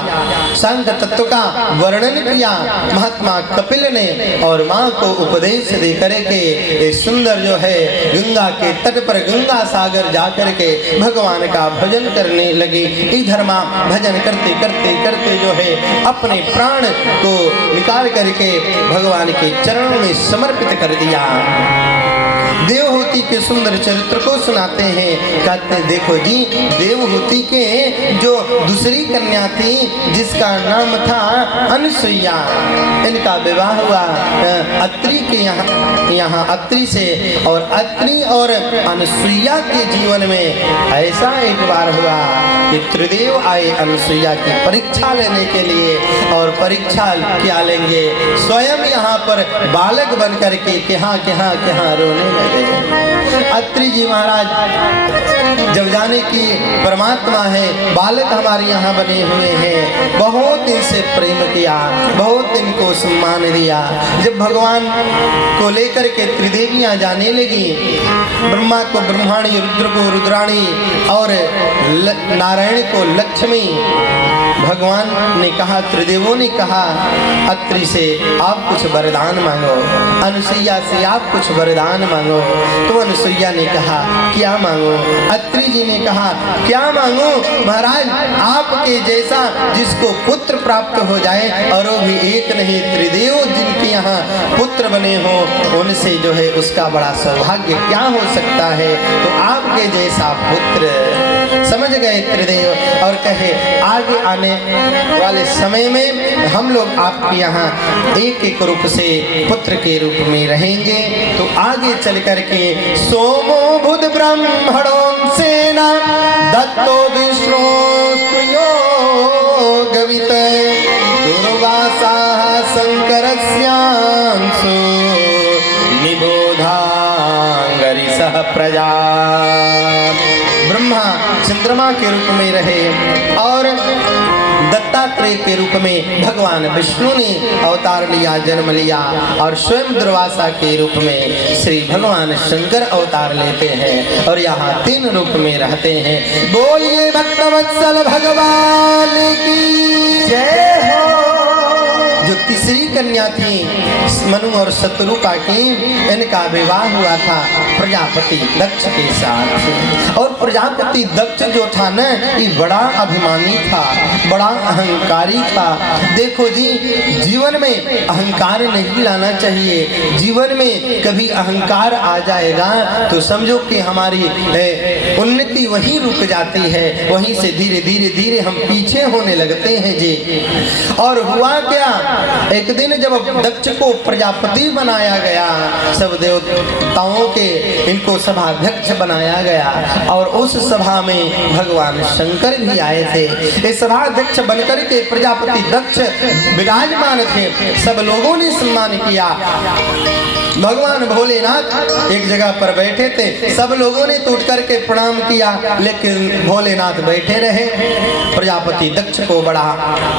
सांख्य तत्व का वर्णन किया महात्मा कपिल ने, और माँ को उपदेश दे करके सुंदर जो है गंगा के तट पर गंगा सागर जाकर के भगवान का भजन करने लगी। इधर माँ भजन करते करते करते जो है अपने प्राण को निकाल करके भगवान के चरणों में समर्पित कर दिया। देवहूति के सुंदर चरित्र को सुनाते हैं। कहते हैं देखो जी, देवहूति के जो दूसरी कन्या थी जिसका नाम था अनसुईया, इनका विवाह हुआ अत्रि के यहाँ अत्रि से। और अत्रि और अनसुईया के जीवन में ऐसा एक बार हुआ कि त्रिदेव आए अनसुईया की परीक्षा लेने के लिए। और परीक्षा क्या लेंगे, स्वयं यहाँ पर बालक बन करके कहाँ रोने लगे। अत्रि जी महाराज जब जाने की परमात्मा है, बालक हमारे यहाँ बने हुए हैं, बहुत इनसे प्रेम किया, बहुत इनको सम्मान दिया। जब भगवान को लेकर के त्रिदेवियां जाने लगी, ब्रह्मा को ब्रह्माणी, रुद्र को रुद्राणी और नारायण को लक्ष्मी, भगवान ने कहा, त्रिदेवों ने कहा अत्रि से आप कुछ वरदान मांगो, अनुसुईया से आप कुछ वरदान मांगो। तो अनुसुईया ने कहा क्या मांगो। अत्रि जी ने कहा क्या मांगो महाराज, आपके जैसा जिसको पुत्र प्राप्त हो जाए, और वो भी एक नहीं त्रिदेव जिनके यहाँ पुत्र बने हो, उनसे जो है उसका बड़ा सौभाग्य क्या हो सकता है। तो आपके जैसा पुत्र, समझ गए त्रिदेव। और कहे आगे आने वाले समय में हम लोग आपके यहाँ एक एक रूप से पुत्र के रूप में रहेंगे। तो आगे चल करके सोमो बुध ब्रह्मणों सेना दत्तो विष्णु गवित दुर्वासा शंकरस्यांसु निबोधांगरिसह प्रजा। ब्रह्मा चंद्रमा के रूप में रहे और दत्तात्रेय के रूप में भगवान विष्णु ने अवतार लिया, जन्म लिया। और स्वयं दुर्वासा के रूप में श्री भगवान शंकर अवतार लेते हैं और यहाँ 3 रूप में रहते हैं। बोलिए भक्तवत्सल भगवान की जय हो। जो तीसरी कन्या थी मनु और शत्रुका की, इनका विवाह हुआ था प्रजापति दक्ष के साथ। और प्रजापति दक्ष जो था न, ये बड़ा अभिमानी था, बड़ा अहंकारी था। देखो जी, जीवन में अहंकार नहीं लाना चाहिए। जीवन में कभी अहंकार आ जाएगा तो समझो कि हमारी उन्नति वहीं रुक जाती है, वहीं से धीरे धीरे धीरे हम पीछे होने लगते हैं जी। और हुआ क्या, एक दिन जब दक्ष को प्रजापति बनाया गया, सब देवताओं के इनको सभाध्यक्ष बनाया गया, और उस सभा में भगवान शंकर भी आए थे। इस सभाध्यक्ष बनकर के प्रजापति दक्ष विराजमान थे, सब लोगों ने सम्मान किया। भगवान भोलेनाथ एक जगह पर बैठे थे, सब लोगों ने टूट करके प्रणाम किया, लेकिन भोलेनाथ बैठे रहे। प्रजापति दक्ष को बड़ा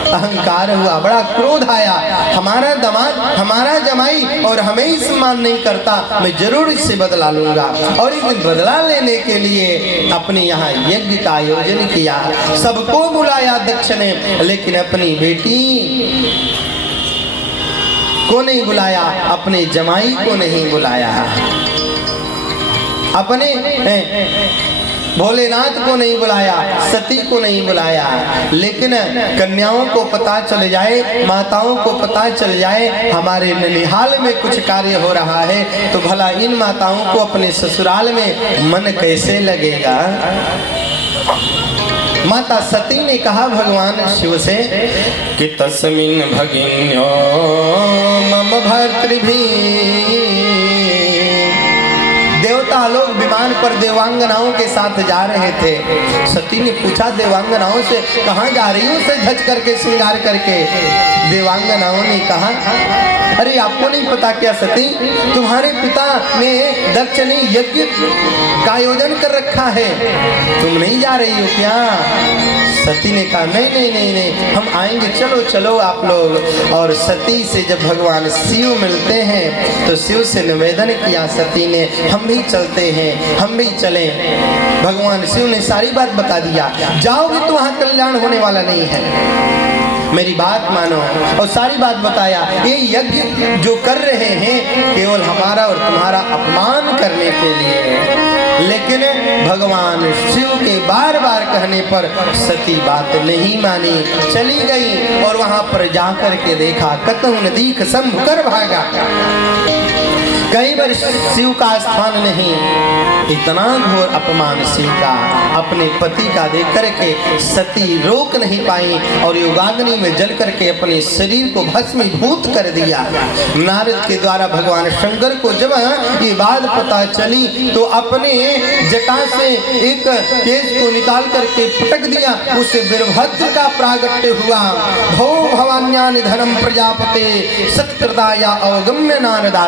अहंकार हुआ, बड़ा क्रोध आया, हमारा दामाद, हमारा जमाई और हमें ही सम्मान नहीं करता, मैं जरूर इससे बदला लूंगा। और इस बदला लेने के लिए अपने यहाँ यज्ञ का आयोजन किया, सबको बुलाया दक्ष ने, लेकिन अपनी बेटी को नहीं बुलाया, अपने जमाई को नहीं बुलाया, अपने भोलेनाथ को नहीं बुलाया, सती को नहीं बुलाया। लेकिन कन्याओं को पता चल जाए, माताओं को पता चल जाए हमारे ननिहाल में कुछ कार्य हो रहा है, तो भला इन माताओं को अपने ससुराल में मन कैसे लगेगा। माता सती ने कहा भगवान शिव से कि तस्मिन् भगिन्यो मम भर्तृभि। देवता लोग विमान पर देवांगनाओं के साथ जा रहे थे। सती ने पूछा देवांगनाओं से, कहाँ जा रही हो से झज करके श्रृंगार करके। देवांगनाओं ने कहा, अरे आपको नहीं पता क्या सती, तुम्हारे पिता ने दक्ष ने यज्ञ का आयोजन कर रखा है, तुम नहीं जा रही हो क्या। सती ने कहा नहीं नहीं नहीं नहीं, हम आएंगे, चलो चलो आप लोग। और सती से जब भगवान शिव मिलते हैं तो शिव से निवेदन किया सती ने, हम भी चलते हैं, हम भी चलें। भगवान शिव ने सारी बात बता दिया, जाओगे तो वहाँ कल्याण होने वाला नहीं है, मेरी बात मानो। और सारी बात बताया, ये यज्ञ जो कर रहे हैं केवल हमारा और तुम्हारा अपमान करने के लिए। लेकिन भगवान शिव के बार बार कहने पर सती बात नहीं मानी, चली गई। और वहां पर जाकर के देखा, कतहु न दीख शंभु कर भागा। कई बार शिव का स्थान नहीं, इतना घोर अपमान शिव का अपने पति का देख करके सती रोक नहीं पाई और योगाग्नि में जल करके अपने शरीर को भस्मीभूत कर दिया। नारद के द्वारा भगवान शंकर को जब ये बात पता चली तो अपने जटा से एक केस को निकाल करके पटक दिया, उससे वीरभद्र का प्रागट्य हुआ। भो भवान्या निधनम प्रजापते सत्कृताया अवगम्य नारदा।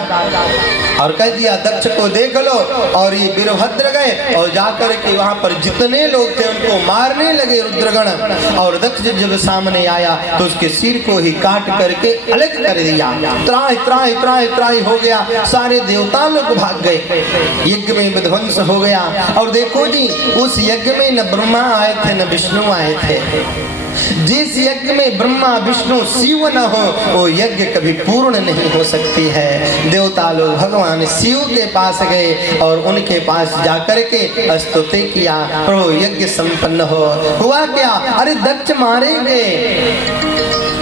और कह दिया दक्ष को देख लो। और ये वीरभद्र गए और जाकर के वहां पर जितने लोग थे उनको मारने लगे रुद्रगण। और दक्ष जब सामने आया तो उसके सिर को ही काट करके अलग कर दिया। त्राहि त्राहि त्राहि त्राहि हो गया, सारे देवता लोग भाग गए, यज्ञ में विध्वंस हो गया। और देखो जी, उस यज्ञ में न ब्रह्मा आए थे न विष्णु आए थे। जिस यज्ञ में ब्रह्मा विष्णु शिव न हो वो यज्ञ कभी पूर्ण नहीं हो सकती है। देवता लोग भगवान शिव के पास गए और उनके पास जाकर के स्तुति किया, प्रभु यज्ञ संपन्न हो। हुआ क्या, अरे दक्ष मारे गए,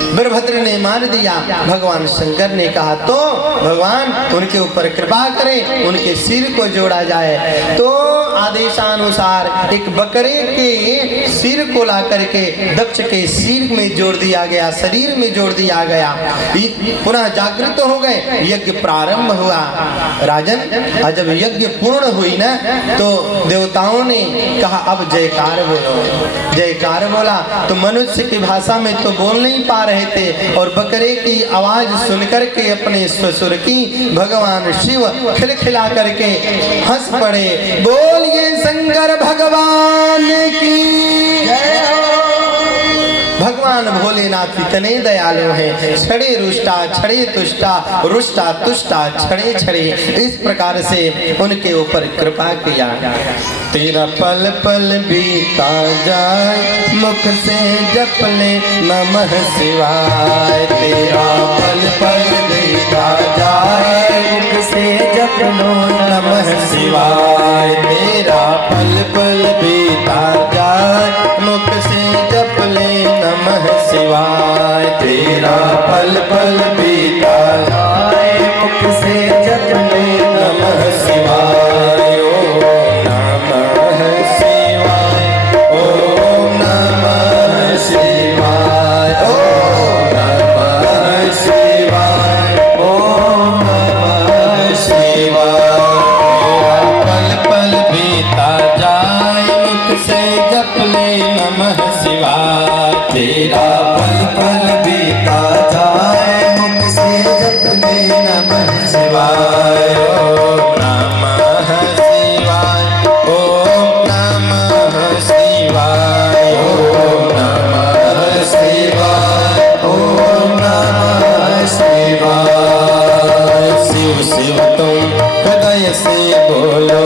वीरभद्र ने मार दिया। भगवान शंकर ने कहा तो भगवान उनके ऊपर कृपा करें, उनके सिर को जोड़ा जाए। तो आदेशानुसार एक बकरे के सिर को ला करके दक्ष के सिर में जोड़ दिया गया, शरीर में जोड़ दिया गया। पुनः जागृत हो गए, यज्ञ प्रारंभ हुआ। राजन, जब यज्ञ पूर्ण हुई ना तो देवताओं ने कहा अब जयकार बोलो। जयकार बोला तो मनुष्य की भाषा में तो बोल नहीं पा रहे थे और बकरे की आवाज सुनकर के अपने ससुर की भगवान शिव खिलखिला करके हंस पड़े। बोलिए शंकर भगवान की जय हो। भगवान भोलेनाथ इतने दयालु हैं, छड़े रुष्टा छड़े तुष्टा, रुष्टा तुष्टा छड़े छड़े, इस प्रकार से उनके ऊपर कृपा किया। तेरा पल पल बीता जाए मुख से जप ले नमः शिवाय। तेरा पल पल बीता जाए, मुख से जप लो नमः शिवाय। तेरा पल पल बीता जाए, मुख से जप ले नमः शिवाय। तेरा पल पल बीता जाए, मुख से जप ले नमः शिवाय। ओम नमः शिवाय, ओम नमः शिवाय, ओम नमः शिवाय, ओम नमः शिवाय। तेरा पल पल बीता जाए, मुख से जप ले नमः शिवाय। तेरा पल पल बीता जाए, मुख से जप ले नमः शिवाय। ओम नमः शिवाय, ओम नमः शिवाय, ओम नमः शिवाय, ओम नमः शिवाय। शिव शिव तुम हृदय से बोलो,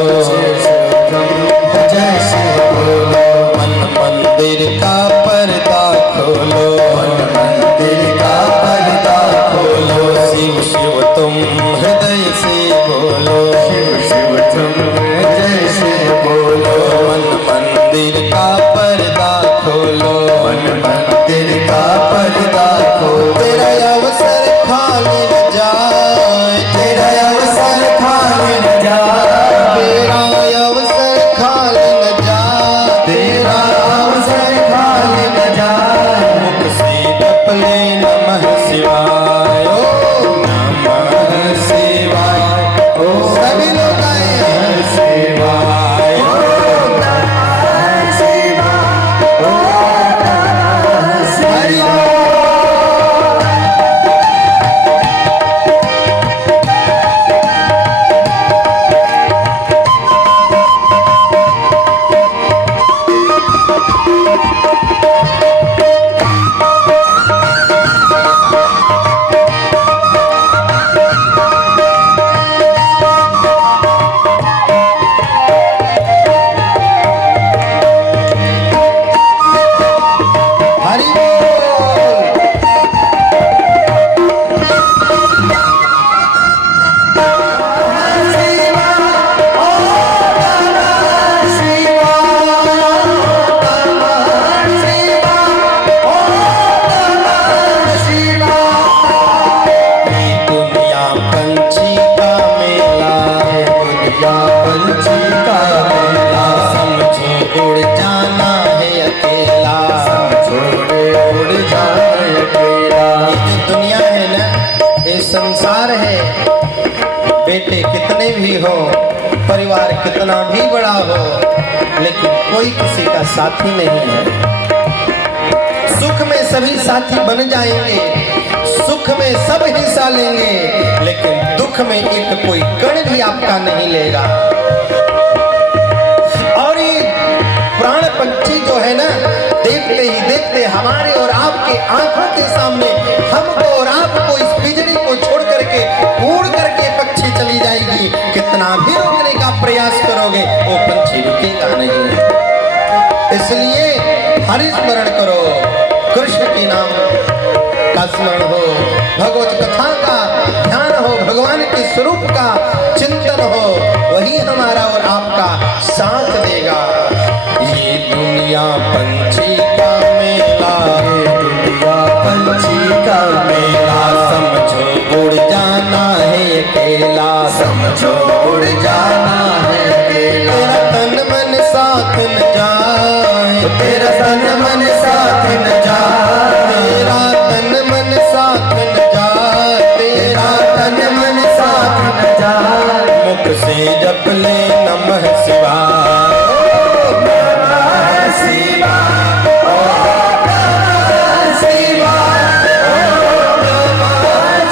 जय शिव बोलो। मन मंदिर का पर्दा खोलो, मन मंदिर का पर्दा खोलो। शिव शिव तुम हृदय से बोलो, शिव शिव तुम जय शिव बोलो। मन मंदिर का पर्दा खोलो, मन मंदिर का पर्दा खोलो। तेरा अवसर खाली न जाए, तेरा अवसर खाली न जाए, तेरा अवसर खाली न जाए, तेरा अवसर खाली न जाए। मुख से जप ले नमः शिवाय, ओम नमः शिवाय। ओम सभी लोग आए, शिवाय, ओम नमः शिवाय, ओम नमः शिवाय। हरि बोल। दुनिया पंछी का मेला, दुनिया पंछी का मेला। समझो उड़ जाना है अकेला, समझो उड़ जाना है अकेला। ये जो दुनिया है ना, ये संसार है। बेटे कितने भी हो, परिवार कितना भी बड़ा हो, लेकिन कोई किसी का साथी नहीं है। सुख में सभी साथी बन जाएंगे, सुख में सब हिस्सा लेंगे, लेकिन दुख में एक कोई कण भी आपका नहीं लेगा। और ये प्राण पक्षी जो है ना, देखते ही देखते हमारे और आपके आंखों के सामने हमको और आपको इस बिजली को छोड़ करके उड़ करके पक्षी चली जाएगी। कितना भी रोकने का प्रयास करोगे, वो पंछी रुकेगा नहीं। इसलिए हरि स्मरण करो, कृष्ण के नाम का स्मरण हो, भगवत कथा का ध्यान हो, भगवान के स्वरूप का चिंतन हो, वही हमारा और आपका साथ देगा। ये दुनिया पंछी का मेला, ये दुनिया पंछी का मेला। समझो उड़ जाना है अकेला, समझो उड़ जाना है अकेला। तेरा तन मन साथ न जाए, तेरा तन मन साथ न जाए, तेरा तन मन साथ न जाए, तेरा तन मन साथ न जाए। मुख से जप ले नमः शिवाय, ओम नमः शिवाय, ओम नमः शिवाय, ओम नमः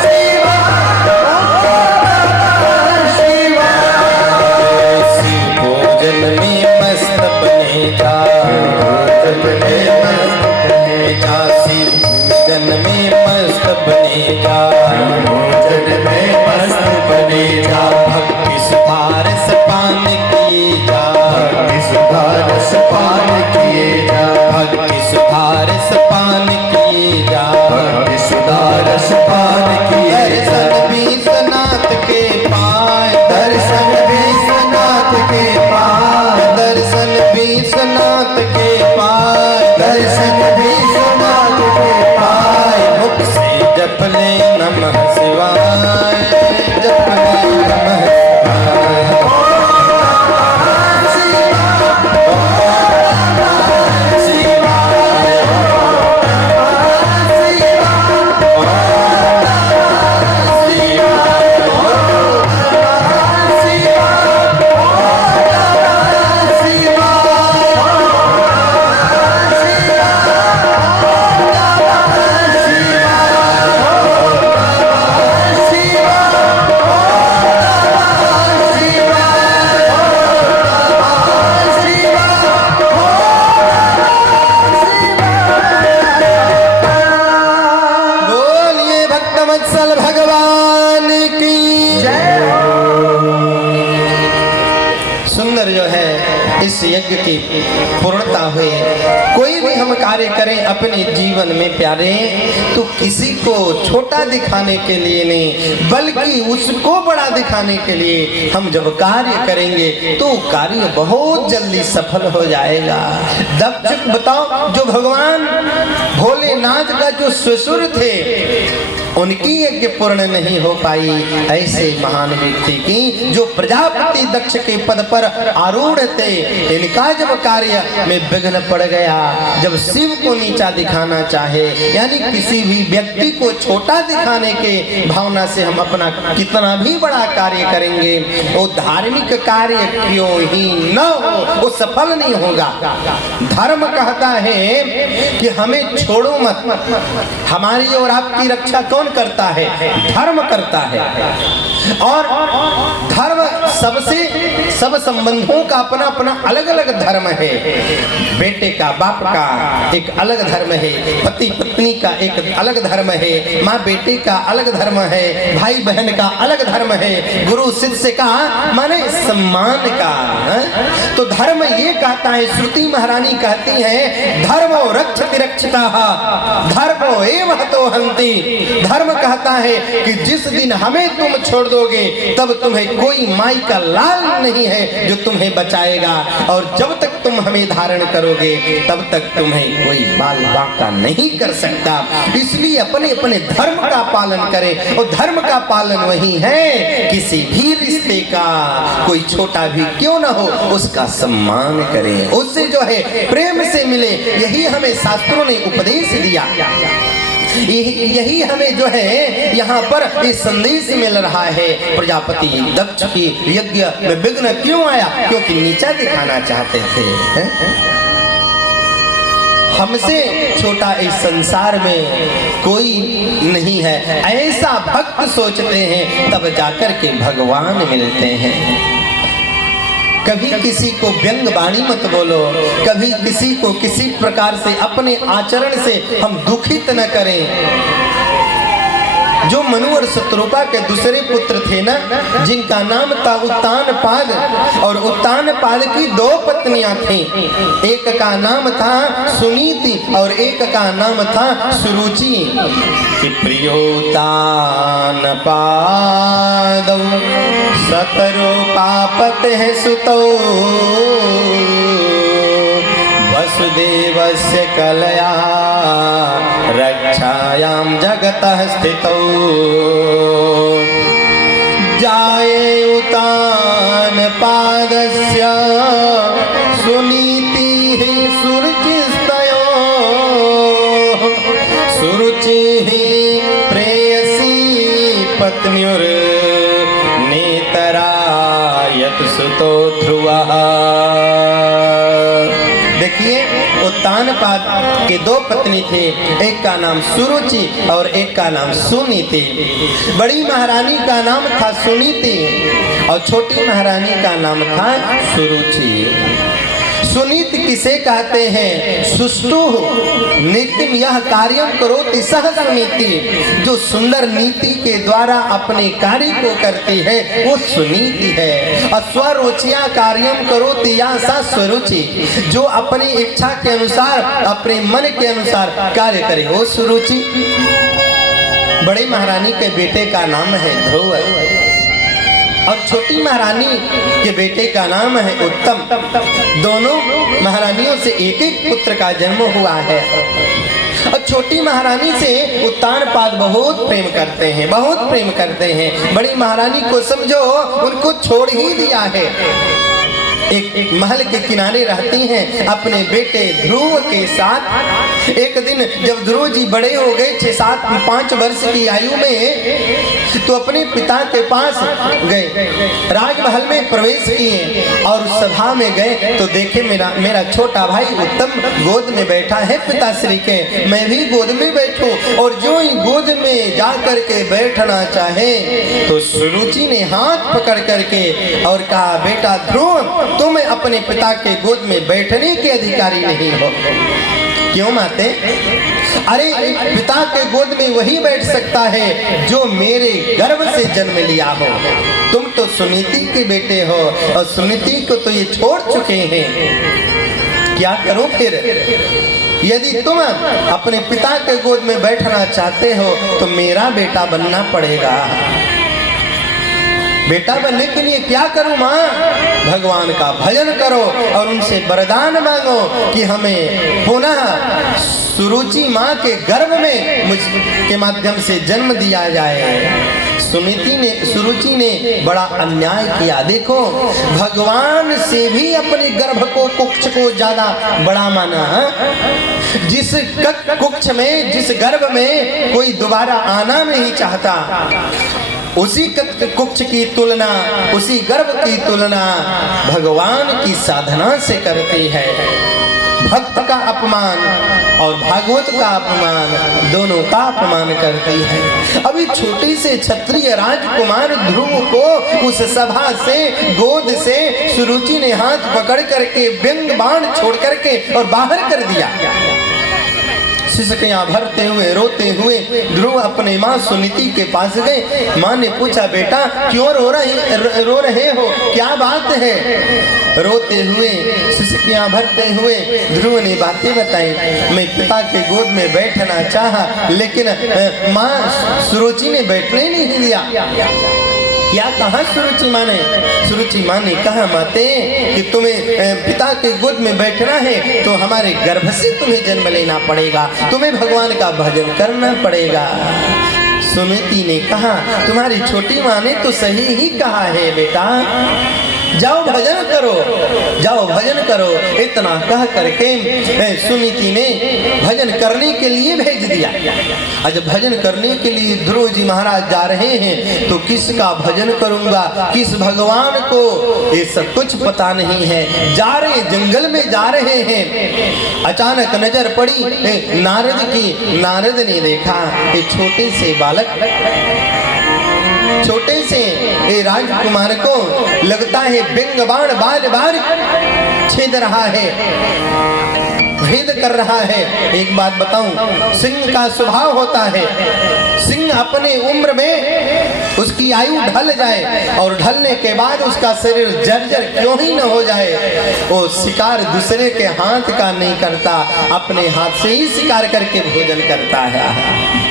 शिवाय, ओम नमः शिवाय। शिव भोजन में मस्त बने जा, भोजन में मस्त बने जा, शिव भोजन में मस्त बने जा, भोजन में मस्त बने जा। भक्ति सिफारिश पान किए जा, भक्ति सिफारिश पान किए जा, भक्ति कोई भी हम कार्य करें अपने जीवन में प्यारे, तो किसी को छोटा दिखाने के लिए नहीं बल्कि उसको बड़ा दिखाने के लिए हम जब कार्य करेंगे तो कार्य बहुत जल्दी सफल हो जाएगा। दक्ष बताओ, जो भगवान भोलेनाथ का जो ससुर थे उनकी यज्ञ पूर्ण नहीं हो पाई, ऐसे महान व्यक्ति की जो प्रजापति दक्ष के पद पर आरूढ़ थे, इनका जब कार्य में विघ्न पड़ गया, जब शिव को नीचा दिखाना चाहे यानी किसी भी व्यक्ति को छोटा दिखाने के भावना से हम अपना कितना भी बड़ा कार्य करेंगे, वो धार्मिक कार्य क्यों ही न हो वो सफल नहीं होगा। धर्म कहता है कि हमें छोड़ो मत, हमारी और आपकी रक्षा कौन करता है? धर्म करता है। और धर्म सब संबंधों का अपना अपना अलग अलग धर्म है। बेटे का बाप का एक अलग धर्म है, पति पत्नी का एक अलग धर्म है, माँ बेटे का अलग धर्म है, भाई बहन का अलग धर्म है, गुरु शिष्य का माने सम्मान का है? तो धर्म ये कहता है, श्रुति महारानी कहती है धर्मो रक्षति रक्षितः धर्मो एव हतो हन्ति। धर्म कहता है कि जिस दिन हमें तुम छोड़ दोगे तब तुम्हें कोई माई का लाल नहीं है जो तुम्हें बचाएगा, और जब तक तुम हमें धारण करोगे तब तक तुम्हें कोई बाल बांका नहीं कर सकता। इसलिए अपने अपने धर्म का पालन करें, और धर्म का पालन वही है किसी भी रिश्ते का कोई छोटा भी क्यों ना हो उसका सम्मान करें, उससे जो है प्रेम से मिले। यही हमें शास्त्रों ने उपदेश दिया, यही हमें जो है यहाँ पर इस संदेश मिल रहा है। प्रजापति दक्ष की यज्ञ में विघ्न क्यों आया? क्योंकि नीचा दिखाना चाहते थे। हमसे छोटा इस संसार में कोई नहीं है, ऐसा भक्त सोचते हैं, तब जाकर के भगवान मिलते हैं। कभी किसी को व्यंग वाणी मत बोलो, कभी किसी को किसी प्रकार से अपने आचरण से हम दुखित न करें। जो मनु और शत्रुपा के दूसरे पुत्र थे ना, जिनका नाम था उत्तानपाद, और उत्तानपाद की दो पत्नियां थीं, एक का नाम था सुनीति और एक का नाम था सुरुचि। कि प्रियोतानपादौ शतरूपापतेः सुतौ वसुदेवस्य कलया रक्षायां जगतः स्थितौ। जाये उत्तानपादस्य सुनीतिः सुरुचिस्तयोः सुरुचिः प्रेयसी पत्न्युर्नेतरायत सुतो ध्रुवः। देखिए, उत्तानपाद के दो पत्नी थे, एक का नाम सुरुचि और एक का नाम सुनीति। बड़ी महारानी का नाम था सुनीति और छोटी महारानी का नाम था सुरुचि। सुनीति किसे कहते हैं? सुष्टु नीतिम यह कार्यम करोति सह सुनीति। जो सुंदर नीति के द्वारा अपने कार्य को करती है वो सुनीति है। और स्वरुचिया कार्यम करोति या सा स्वरुचि। जो अपनी इच्छा के अनुसार अपने मन के अनुसार कार्य करे वो सुरुचि। बड़ी महारानी के बेटे का नाम है ध्रुव और छोटी महारानी के बेटे का नाम है उत्तम। दोनों महारानियों से एक एक पुत्र का जन्म हुआ है। और छोटी महारानी से उत्तानपाद बहुत प्रेम करते हैं, बहुत प्रेम करते हैं। बड़ी महारानी को समझो उनको छोड़ ही दिया है। एक महल के किनारे रहती हैं अपने बेटे ध्रुव के साथ। एक दिन जब ध्रुव जी बड़े हो गए 5 वर्ष की आयु में, तो अपने पिता के पास गए, राजमहल में प्रवेश किए और उस सभा में गए तो देखे मेरा छोटा भाई उत्तम गोद में बैठा है पिताश्री के, मैं भी गोद में बैठूं। और जो ही गोद में जा करके बैठना चाहे तो सुरुचि ने हाथ पकड़ करके और कहा, बेटा ध्रुव तुम अपने पिता के गोद में बैठने के अधिकारी नहीं हो। क्यों माते? अरे पिता के गोद में वही बैठ सकता है जो मेरे गर्भ से जन्म लिया हो। तुम तो सुनीति के बेटे हो और सुनीति को तो ये छोड़ चुके हैं। क्या करूं फिर? यदि तुम अपने पिता के गोद में बैठना चाहते हो तो मेरा बेटा बनना पड़ेगा। बेटा बनने के लिए क्या करूं माँ? भगवान का भजन करो और उनसे वरदान मांगो कि हमें पुनः सुरुचि माँ के गर्भ में मुझ के माध्यम से जन्म दिया जाए। सुरुचि ने बड़ा अन्याय किया। देखो, भगवान से भी अपने गर्भ को, कुक्ष को ज्यादा बड़ा माना। जिस कुक्ष में, जिस गर्भ में कोई दोबारा आना नहीं चाहता, उसी कुक्ष की तुलना, उसी गर्भ की तुलना भगवान की साधना से करती है। भक्त का अपमान और भागवत का अपमान, दोनों का अपमान करती है। अभी छोटे से क्षत्रिय राजकुमार ध्रुव को उस सभा से, गोद से सुरुचि ने हाथ पकड़ करके व्यंग बाण छोड़ करके और बाहर कर दिया। सिसकियां भरते हुए, रोते हुए ध्रुव अपने माँ सुनीति के पास गए। माँ ने पूछा, बेटा क्यों रो रहे हो, क्या बात है? रोते हुए, सिसकियां भरते हुए ध्रुव ने बातें बताई। मैं पिता के गोद में बैठना चाहा, लेकिन माँ सुरुचि ने बैठने नहीं दिया। क्या कहा सुरुचि माँ ने? सुरुचि माँ ने कहा, माते कि तुम्हें पिता के गोद में बैठना है तो हमारे गर्भ से तुम्हें जन्म लेना पड़ेगा, तुम्हें भगवान का भजन करना पड़ेगा। सुनीति ने कहा, तुम्हारी छोटी माँ ने तो सही ही कहा है बेटा, जाओ भजन करो, जाओ भजन करो। इतना कह करके सुनीति ने भजन करने के लिए भेज दिया। आज भजन करने के लिए ध्रुव जी महाराज जा रहे हैं तो किसका भजन करूंगा, किस भगवान को, ये सब कुछ पता नहीं है। जा रहे, जंगल में जा रहे हैं। अचानक नजर पड़ी नारद की। नारद ने देखा एक छोटे से बालक, छोटे से राजकुमार को लगता है व्यंग बाण बार बार छेद रहा है, भेद कर रहा है। एक बात बताऊं, सिंह का स्वभाव होता है, सिंह अपने उम्र में उसकी आयु ढल जाए और ढलने के बाद उसका शरीर जर्जर क्यों ही न हो जाए, वो शिकार दूसरे के हाथ का नहीं करता, अपने हाथ से ही शिकार करके भोजन करता है।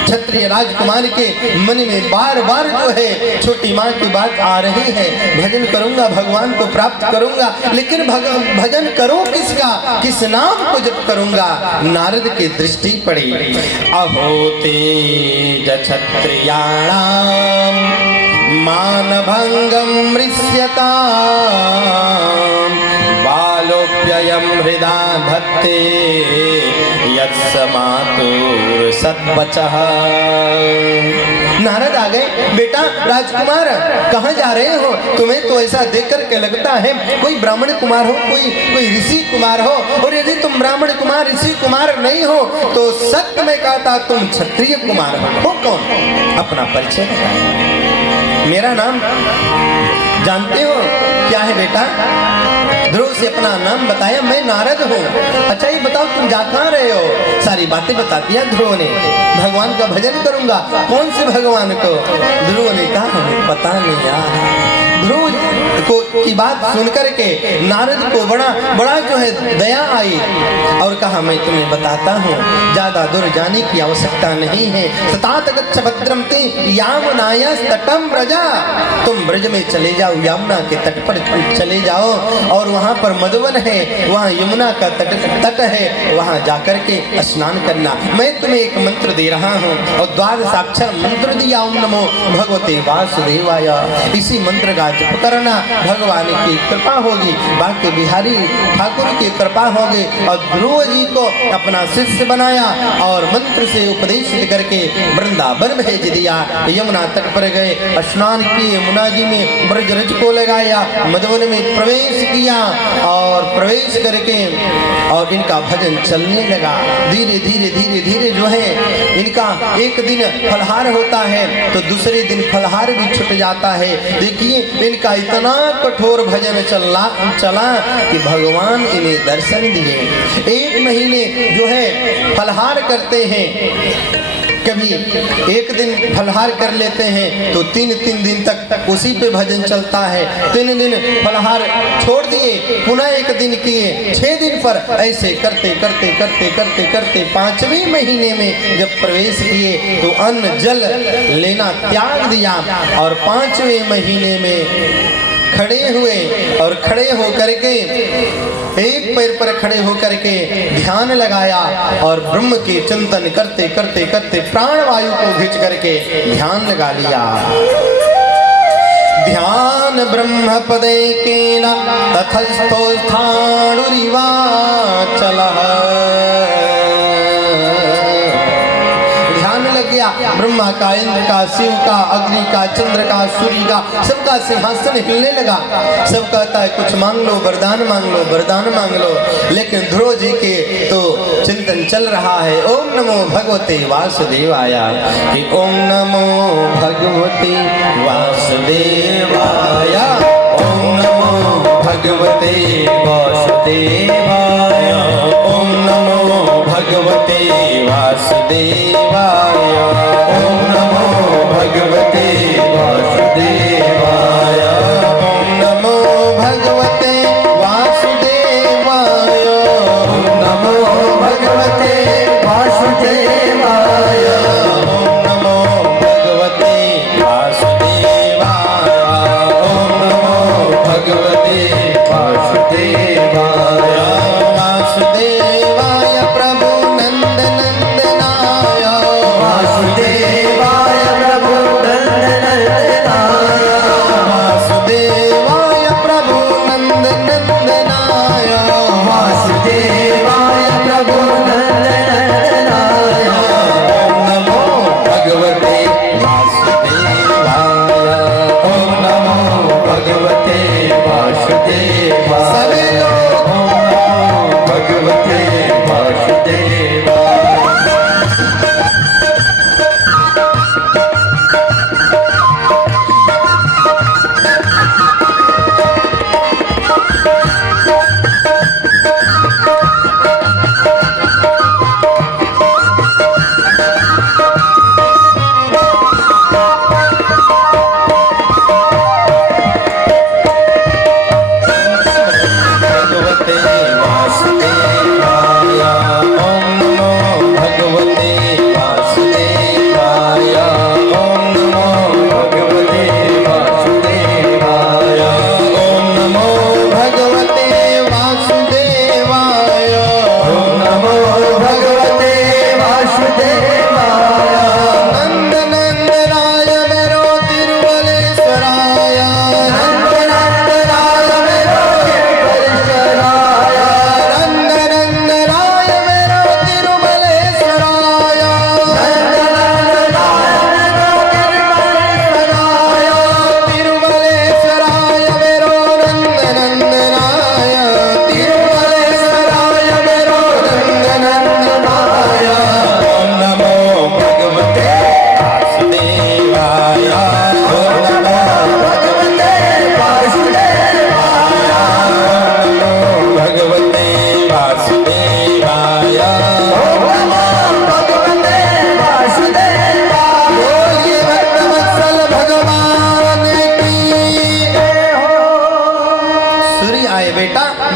क्षत्रिय राजकुमार के मन में बार बार जो है छोटी माँ की बात आ रही है, भजन करूंगा, भगवान को प्राप्त करूंगा, लेकिन भजन करूं किसका, किस नाम को जप करूंगा? नारद की दृष्टि पड़ी। अहो तेज क्षत्रियाणाम मानभंगम मृष्यता बालोप्ययं हृदा धत्ते यत्समातुर सद्वचः। नारद आ गए। बेटा राजकुमार, कहाँ जा रहे हो? तुम्हें तो ऐसा देख करके लगता है कोई ब्राह्मण कुमार हो, कोई ऋषि कुमार हो, और यदि तुम ब्राह्मण कुमार, ऋषि कुमार नहीं हो तो सत्य में कहता तुम क्षत्रिय कुमार हो। कौन? अपना परिचय बताओ। मेरा नाम जानते हो क्या है बेटा? ध्रुव से अपना नाम बताया, मैं नारद हूँ। अच्छा ये बताओ तुम जा कहाँ रहे हो? सारी बातें बता दिया ध्रुव ने। भगवान का भजन करूंगा। कौन से भगवान को? ध्रुव ने कहा हमें पता नहीं यार। ध्रुव को की बात सुनकर के नारद को बड़ा जो है दया आई और कहा मैं तुम्हें बताता हूँ, ज्यादा दूर जाने की आवश्यकता नहीं है। सतात गच्छ भद्रम ते यामुनाया तटम ब्रजा। तुम ब्रज में चले जाओ, यमुना के तट पर चले जाओ और वहाँ पर मधुवन है, वहाँ यमुना का तट है, वहाँ जाकर के स्नान करना। मैं तुम्हें एक मंत्र दे रहा हूँ और द्वादशाक्षर मंत्र दिया, ओम नमो भगवते वासुदेवाय। इसी मंत्र का जप करना, भगवान की कृपा होगी, बाकी बिहारी ठाकुर की कृपा होगी। और ध्रुव जी को अपना शिष्य बनाया और मंत्र से उपदेश करके वृंदावन भेज दिया। यमुना तट पर गए, स्नान किए, यमुना जी में ब्रज रज को लगाया, मधुवन में प्रवेश किया और प्रवेश करके और इनका भजन चलने लगा। धीरे धीरे धीरे धीरे जो है इनका एक दिन फलहार होता है तो दूसरे दिन फलहार भी छूट जाता है। देखिए इनका इतना कठोर भजन चला कि भगवान इन्हें दर्शन दिए। एक महीने जो है फलहार करते हैं, कभी एक दिन फलहार कर लेते हैं तो 3 दिन तक उसी पे भजन चलता है। 3 दिन फलहार छोड़ दिए, पुनः एक दिन किए, 6 दिन पर ऐसे करते करते करते करते करते 5वें महीने में जब प्रवेश किए तो अन्न जल लेना त्याग दिया और 5वें महीने में खड़े हुए और खड़े होकर के एक पैर पर खड़े होकर के ध्यान लगाया और ब्रह्म के चिंतन करते करते करते प्राण वायु को खींच करके ध्यान लगा लिया। ध्यान ब्रह्म पदे केन तथस्थो स्थाणुरिवा चलः। ब्रह्मा का, इंद्र का, शिव का, अग्नि का, चंद्र का, सूर्य का, सबका सिंहासन हिलने लगा। सब कहता है कुछ मांग लो, वरदान मांग लो, वरदान मांग लो। लेकिन ध्रुव जी के तो चिंतन चल रहा है। ओम नमो भगवते वासुदेवाय, कि ओम नमो भगवते वासुदेवाय, ओम नमो भगवते वासुदेवाय, ओम नमो भगवते वासुदेवाय, ओम नमो भगवते वासुदेवाय, ओम नमो भगवते वासुदेवाय, ओम नमो भगवते वासुदेवाय, ओम नमो भगवते वासुदेवाय, ओम नमो भगवते वासुदेवाय। वासुदेवाय प्रभु नंद नंदनाय, वासुदेवाय प्रभु नंद नंदनाय, वासुदेवाय प्रभु नंद नंदनाय, वासुदेवाय प्रभु नंद नंदनाय, ओम नमो भगवते वासुदेवाय, ओम नमो भगवते वासुदेवाय। सभी लोग ओम नमो भगवते वासुदेवाय।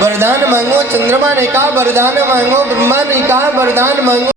वरदान मांगो, चंद्रमा ने कहा वरदान मांगो, ब्रह्मा ने कहा वरदान मांगो।